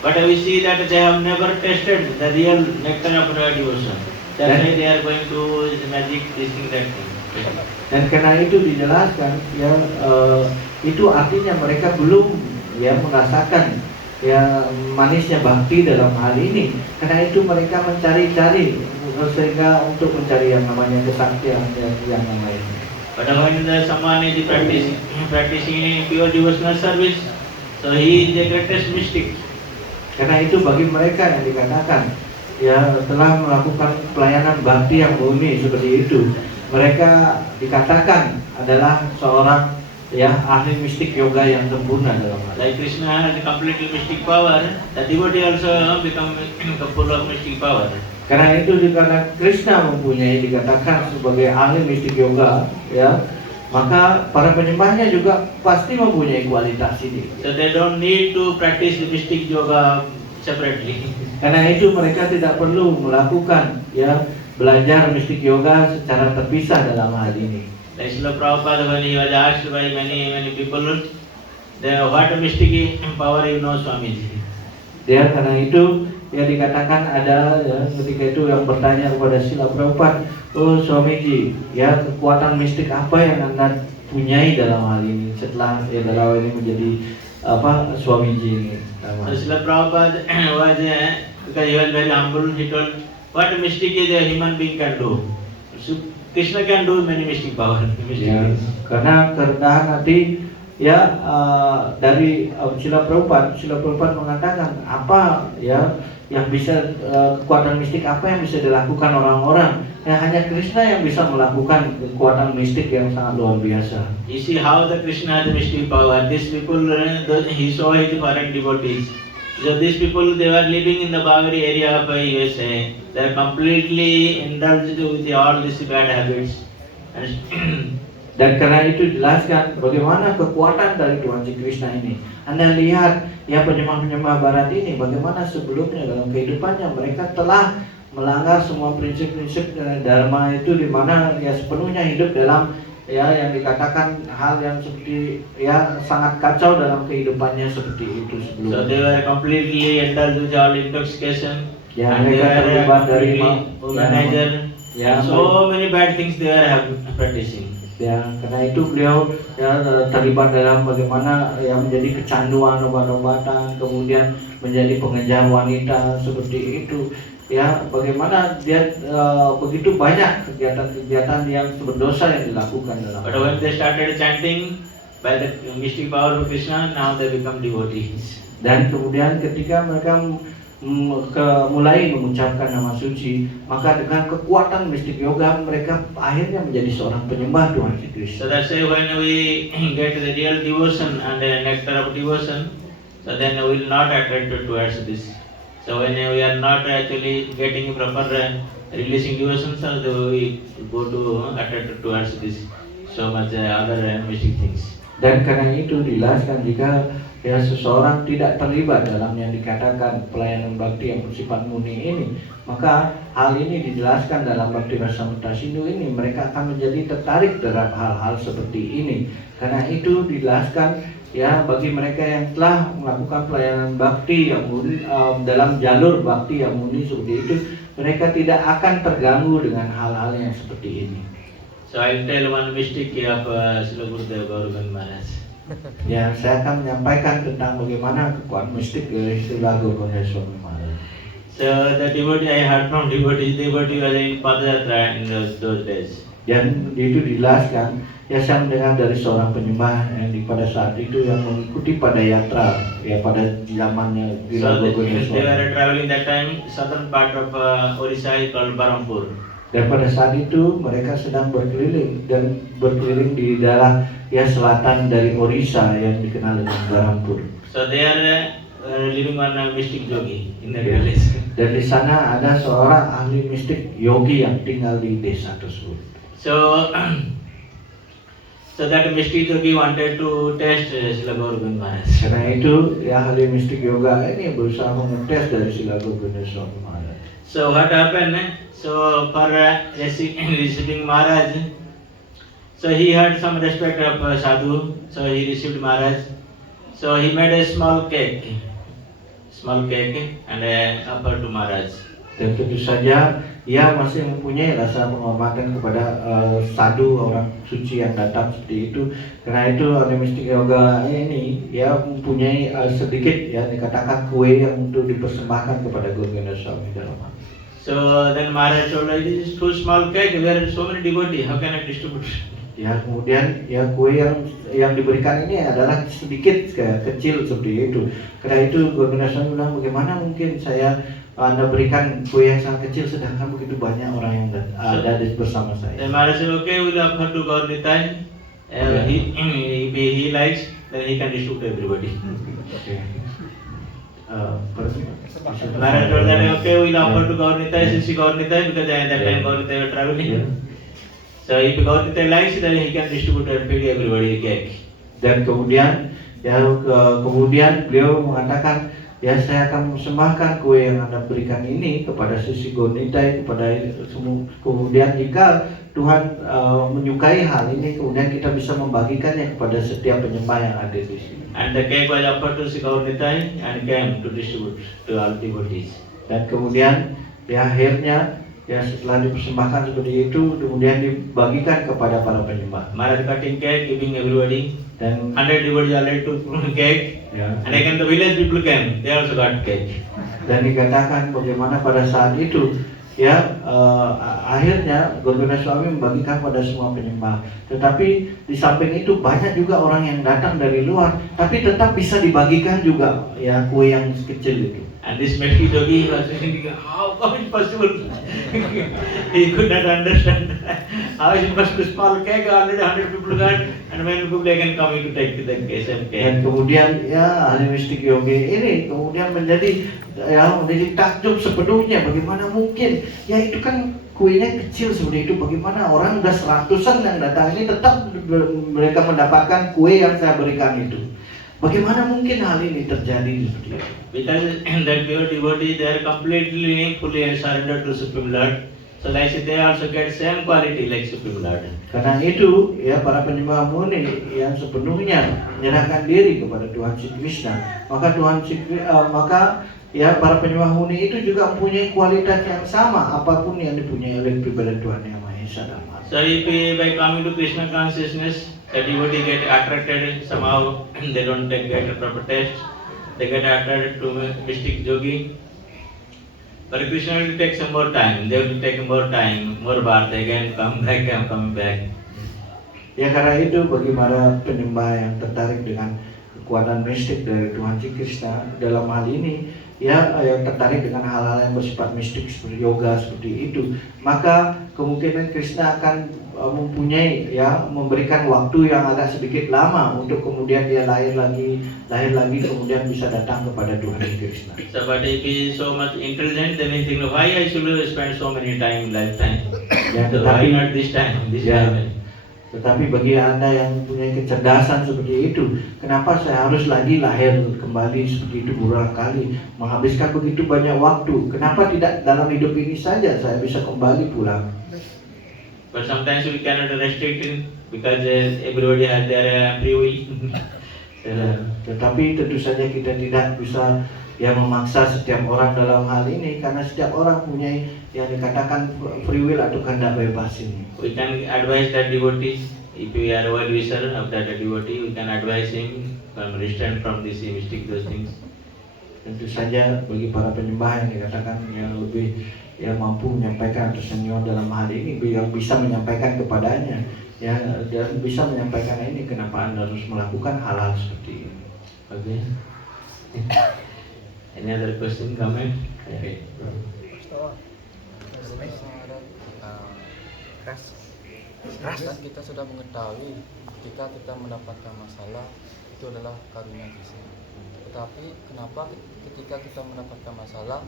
but we see that they have never tasted the real nectar of devotion. That's why they are going to magic this thing, that thing. Dan karena itu dijelaskan ya itu artinya mereka belum ya merasakan ya manisnya bakti dalam hal ini. Karena itu mereka mencari-cari sehingga untuk mencari yang namanya kesaktian yang lainnya. But when someone is practicing in pure devotional service, so he is the greatest mystic. Karena itu bagi mereka yang dikatakan ya telah melakukan pelayanan bakti yang murni seperti itu, mereka dikatakan adalah seorang ya ahli mistik yoga yang sempurna dalam hal. Like Krishna has a completely mystic power, the devotee also become full of mystic power. Karena itu dikatakan Krishna mempunyai dikatakan sebagai ahli mistik yoga ya, maka para penyembahnya juga pasti mempunyai kualitas ini. So they don't need to practice the mystic yoga separately. Karena itu mereka tidak perlu melakukan ya belajar mistik yoga secara terpisah dalam hal ini. Like Srila Prabhupada, when he was asked by many people, what mystic power you know, Swamiji? Ya, karena itu ya dikatakan ada ya, ketika itu yang bertanya kepada Srila Prabhupada, "Oh Swamiji, ya kekuatan mistik apa yang Anda punyai dalam hal ini setelah ya dalam ini menjadi apa Swamiji ini?" So Srila Prabhupada was because he was very humble, he told what mystic is a human being can do. So Krishna can do many mystic power. Ya, karena kerendahan hati ya dari Srila Prabhupada mengatakan apa ya yang bisa kekuatan mistik apa yang bisa dilakukan orang-orang. Ya hanya Krishna yang bisa melakukan kekuatan mistik yang sangat luar biasa. You see how the Krishna has mystic power. These people, he saw his foreign devotees. So these people, they were living in the Bhaveri area of USA. They are completely indulged with all these bad habits. Dan karena itu jelaskan bagaimana kekuatan dari Tuhan Sri Krishna ini. Anda lihat ya penyembah-penyembah barat ini bagaimana sebelumnya dalam kehidupannya mereka telah melanggar semua prinsip-prinsip dharma itu, di mana ya sepenuhnya hidup dalam ya yang dikatakan hal yang seperti ya sangat kacau dalam kehidupannya seperti itu sebelumnya. So they were completely indulged with all intoxication. Ya, and they mereka terlibat dari womanizer. ya, So many bad things they are practicing. Ya, karena itu beliau ya terlibat dalam bagaimana yang menjadi kecanduan obat-obatan, kemudian menjadi pengejar wanita seperti itu. Ya, bagaimana dia begitu banyak kegiatan-kegiatan yang berdosa yang dilakukan dalam. But when they started chanting by the mystic power of Krishna, now they become devotees. Dan kemudian ketika mereka mulai mengucapkan nama suci, maka dengan kekuatan mistik yoga mereka akhirnya menjadi seorang penyembah Tuhan Kristus. So that's why when we get the real devotion and the nectar of devotion, so then we will not attracted towards this. So when we are not actually getting proper releasing devotion, so we go to attracted towards this so much other mystic things. Dan karena itu dijelaskan jika ya seseorang tidak terlibat dalam yang dikatakan pelayanan bakti yang bersifat murni ini, maka hal ini dijelaskan dalam Bhakti Rasamrita Sindhu ini, mereka akan menjadi tertarik terhadap hal-hal seperti ini. Karena itu dijelaskan ya bagi mereka yang telah melakukan pelayanan bakti yang murni dalam jalur bakti yang murni seperti itu, mereka tidak akan terganggu dengan hal-hal yang seperti ini. So I'll tell one mystic of Srila Gurudev Gauraband Maharaj. Ya, saya akan menyampaikan tentang bagaimana kekuatan mistik dari Srila Gaurabanda Swami Maharaj. So the devotee I heard from devotee was in Padayatra in those days. Dan itu dijelaskan, ya saya mendengar dari seorang penyembah yang pada saat itu yang mengikuti Padayatra, ya pada zamannya Srila So Gaurabanda they Swami. were traveling that time southern part of Orissa called Barampur. Dan pada saat itu mereka sedang berkeliling di daerah ya selatan dari Orissa yang dikenal dengan Barampur. So they are living on a mystic yogi in that Yeah. village. Dan di sana ada seorang ahli mistik yogi yang tinggal di desa tersebut. So that mystic yogi wanted to test Srila Gauraband Maharaj. Karena itu ya ahli mistik yoga ini berusaha mengetes dari Srila Gaurabanda Swami Maharaj. So what happened? So for receiving Maharaj, so he had some respect of sadhu. So he received Maharaj. So he made a small cake and offered to Maharaj. Dan tentu saja ia masih mempunyai rasa penghormatan kepada sadhu, orang suci yang datang seperti itu. Karena itu ahli mistik yoga ini ya mempunyai sedikit ya dikatakan kue yang untuk dipersembahkan kepada Gaurabanda Swami dalam hal. So then Maharaj told, "It is too small cake. There are so many devotees. How can I distribute?" Ya kemudian ya kue yang diberikan ini adalah sedikit kayak kecil seperti itu. Karena itu Gaurabanda Swami bilang, bagaimana mungkin Anda berikan kue yang sangat kecil sedangkan begitu banyak orang yang ada bersama saya. Then Maharaj said, "Okay, we'll offer to Gaur Nitai. If he likes, then he can distribute to everybody." Okay. Maharaj told that, "Okay, we'll offer to Gaur Nitai, since Gaur Nitai, because at that time Gaur Nitai were traveling. Yeah. So if Gaur Nitai likes, then he can distribute and feed everybody cake." Dan kemudian beliau mengatakan, ya saya akan mempersembahkan kue yang Anda berikan ini kepada sisi Gaur Nitai, kepada semua. Kemudian jika Tuhan menyukai hal ini, kemudian kita bisa membagikannya kepada setiap penyembah yang ada di sini. And the cake was offered to Gaur Nitai and came to distribute to all devotees. Dan kemudian di akhirnya ya setelah dipersembahkan seperti itu, kemudian dibagikan kepada para penyembah. Maharaj cutting cake, giving everybody. Dan 100 devotees already took cake. ya, And again the village people came. They also got cake. dan dikatakan bagaimana pada saat itu ya akhirnya Gaurabanda Swami membagikan pada semua penyembah. Tetapi di samping itu banyak juga orang yang datang dari luar, tapi tetap bisa dibagikan juga ya kue yang kecil itu. And this mystic yogi was thinking, how is it possible? He could not understand. How is it possible? Small cake, already 100 people got, and many people again coming to take the same cake. Dan kemudian ya ahli mistik yogi ini kemudian menjadi takjub sepenuhnya, bagaimana mungkin ya itu kan kuenya kecil seperti itu, bagaimana orang udah 100-an yang datang ini tetap mereka mendapatkan kue yang saya berikan itu. Bagaimana mungkin hal ini terjadi seperti itu? Because that pure devotee, they are completely fully surrendered to Supreme Lord. So like they also get same quality like Supreme Lord. Karena itu ya para penyembah murni yang sepenuhnya menyerahkan diri kepada Tuhan Sri Krishna, maka ya para penyembah murni itu juga mempunyai kualitas yang sama apapun yang dipunyai oleh pribadi Tuhan Yang Maha Esa dalam hal. So if we, by coming to Krishna consciousness, the devotee get attracted somehow, they don't get a proper taste, they get attracted to mystic yogi. But Krishna will take some more time, they will take more time, more birth, again come back and come back. Ya karena itu bagi para penyembah yang tertarik dengan kekuatan mistik dari Tuhan Krishna dalam hal ini, ya yang tertarik dengan hal-hal yang bersifat mistik seperti yoga seperti itu, maka kemungkinan Krishna akan mempunyai, ya, memberikan waktu yang agak sedikit lama untuk kemudian dia lahir lagi kemudian bisa datang kepada Tuhan Krishna. So but if he is so much intelligent, then he think, why I should spend so many time lifetime? Ya, So why not this time? Tetapi bagi Anda yang punya kecerdasan seperti itu, kenapa saya harus lagi lahir kembali seperti itu berulang kali, menghabiskan begitu banyak waktu? Kenapa tidak dalam hidup ini saja saya bisa kembali pulang? But sometimes we cannot restrict it because everybody has their free will. Tetapi tentu saja kita tidak bisa memaksa setiap orang dalam hal ini, karena setiap orang punya yang dikatakan free will atau kehendak bebas ini. We can advise that devotee, if we are well wisher of that devotee, we can advise him from restrain from this mystic those things. Tentu saja bagi para penyembah yang dikatakan yang lebih mampu menyampaikan atau senior dalam hal ini, yang bisa menyampaikan kepadanya, dan bisa menyampaikan ini, kenapa Anda harus melakukan hal-hal seperti ini. Okay. Any other question, comment? Okay. Kan kita sudah mengetahui ketika kita mendapatkan masalah itu adalah karunia Krishna. Tetapi kenapa ketika kita mendapatkan masalah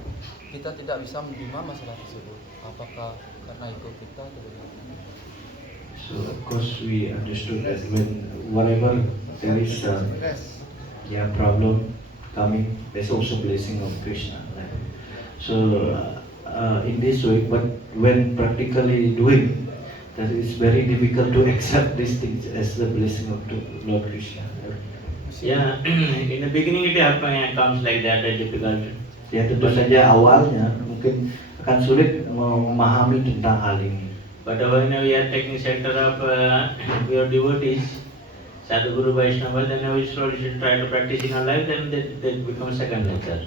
kita tidak bisa menerima masalah tersebut? Apakah karena ego kita atau bagaimana? So of course we understood that whenever there is problem coming, there's also blessing of Krishna. Right? So in this way, but when practically doing, that it's very difficult to accept these things as the blessing of Lord Krishna. Yeah, in the beginning it comes like that, difficult. Ya tentu saja awalnya mungkin akan sulit memahami tentang hal ini. But when we are taking shelter of your devotees, Sadhu Guru Vaishnava, then we slowly should try to practice in our life, then that becomes second nature.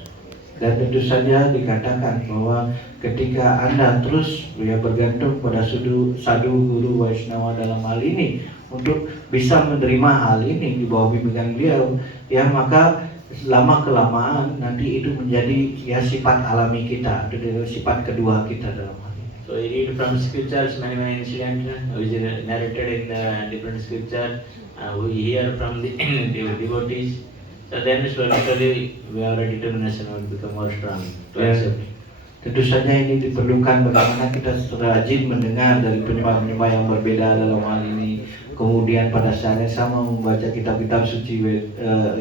Dan tentu saja dikatakan bahwa ketika Anda terus bergantung pada Sadhu Guru Vaishnava dalam hal ini, untuk bisa menerima hal ini di bawah bimbingan beliau, maka lama kelamaan nanti itu menjadi sifat alami kita, atau sifat kedua kita dalam hal ini. So we read from scriptures many incidents which are narrated in different scriptures. We hear from the devotees. So then slowly we have a determination will become more strong to accept. Tentu saja ini diperlukan bagaimana kita rajin mendengar dari penyembah-penyembah yang berbeda dalam hal ini. Kemudian pada saat yang sama membaca kitab-kitab suci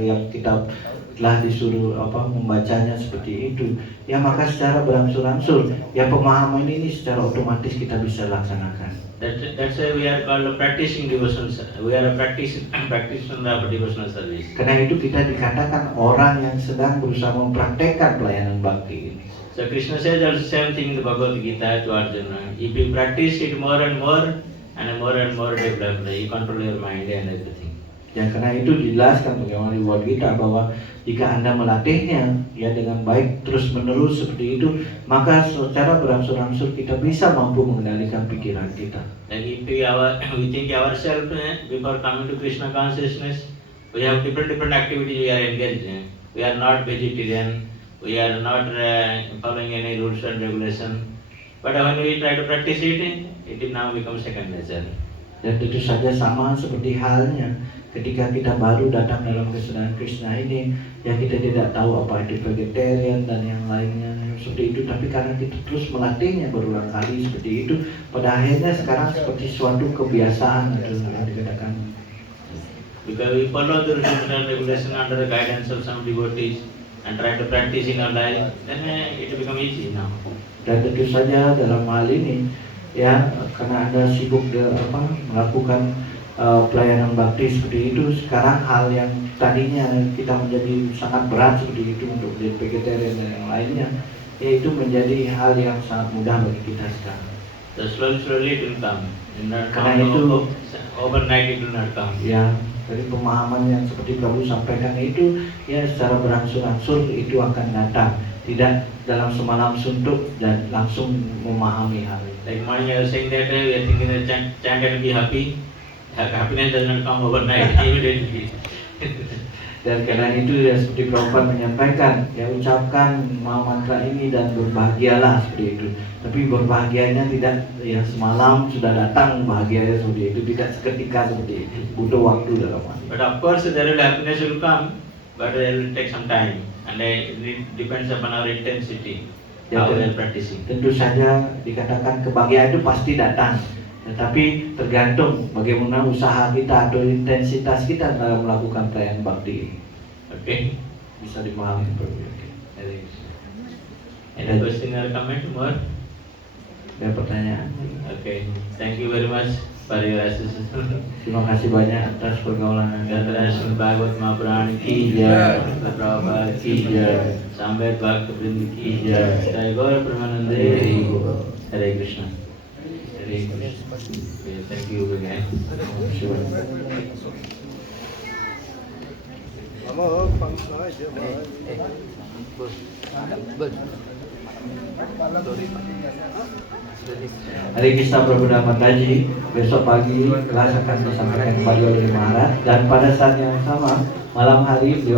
yang kita telah disuruh membacanya seperti itu, maka secara berangsur-angsur pemahaman ini secara otomatis kita bisa laksanakan. That's why we are called practicing devotional. We are a practitioner of devotional service. Karena itu kita dikatakan orang yang sedang berusaha mempraktekkan pelayanan bakti ini. So Krishna says also same thing in the Bhagavad Gita to Arjuna. If you practice it more and more developed, you control your mind and everything. Ya karena itu dijelaskan bagaimana di Bhagavad Gita bahwa jika Anda melatihnya dengan baik terus menerus seperti itu, maka secara berangsur-angsur kita bisa mampu mengendalikan pikiran kita. Like if we think ourselves before coming to Krishna consciousness, we have different activities we are engaged in. We are not vegetarian, we are not following any rules and regulations. But when we try to practice it, it now becomes second nature. Dan tentu saja sama seperti halnya ketika kita baru datang dalam kesadaran Krishna ini, kita tidak tahu apa itu vegetarian dan yang lainnya seperti itu, tapi karena kita terus melatihnya berulang kali seperti itu, pada akhirnya sekarang seperti suatu kebiasaan atau yang dikatakan. Because we follow the rules and regulations under the guidance of some devotees and try to practice in our life, then it become easy now. Dan tentu saja dalam hal ini, karena Anda sibuk melakukan pelayanan bakti seperti itu, sekarang hal yang tadinya kita menjadi sangat berat seperti itu untuk menjadi vegetarian dan yang lainnya, itu menjadi hal yang sangat mudah bagi kita sekarang. So slowly it will come. In not Karena itu- overnight it will not come. Ya, dari pemahaman yang seperti Prabu sampaikan itu ya secara berangsur-angsur itu akan datang, tidak dalam semalam suntuk dan langsung memahami hal itu. Like morning I was saying that we are thinking that chant and be happy. Happiness does not come overnight, immediately. Dan karena itu ya seperti Prabhupada menyampaikan, ya ucapkan mantra ini dan berbahagialah seperti itu. Tapi berbahagianya tidak ya semalam sudah datang bahagianya seperti itu, tidak seketika seperti itu. Butuh waktu dalam hal itu. But of course there will happiness will come, but it will take some time. And it depends upon our intensity, Ya, how we dan are practicing. tentu saja dikatakan kebahagiaan itu pasti datang, tetapi tergantung bagaimana usaha kita atau intensitas kita dalam melakukan perayaan bakti. Okay? Bisa dimahami seperti itu. Any question or comment more? Ada pertanyaan? Okay. Thank you very much for your assistance. Terima kasih banyak atas pergaulan Anda. International Bhagavad Mahapuran ki Jai. jai, Prabhupada ki jai, Samved Bhakta Vrind ki Jai. jai, Gaur Pramanande, Hare Krishna. Jadi, Okay, thank you again. Mama, pangsa aja, Hari Krishna Prabhu Mataji, besok pagi kelas akan disampaikan kembali oleh Maharaj, dan pada saat yang sama malam hari beliau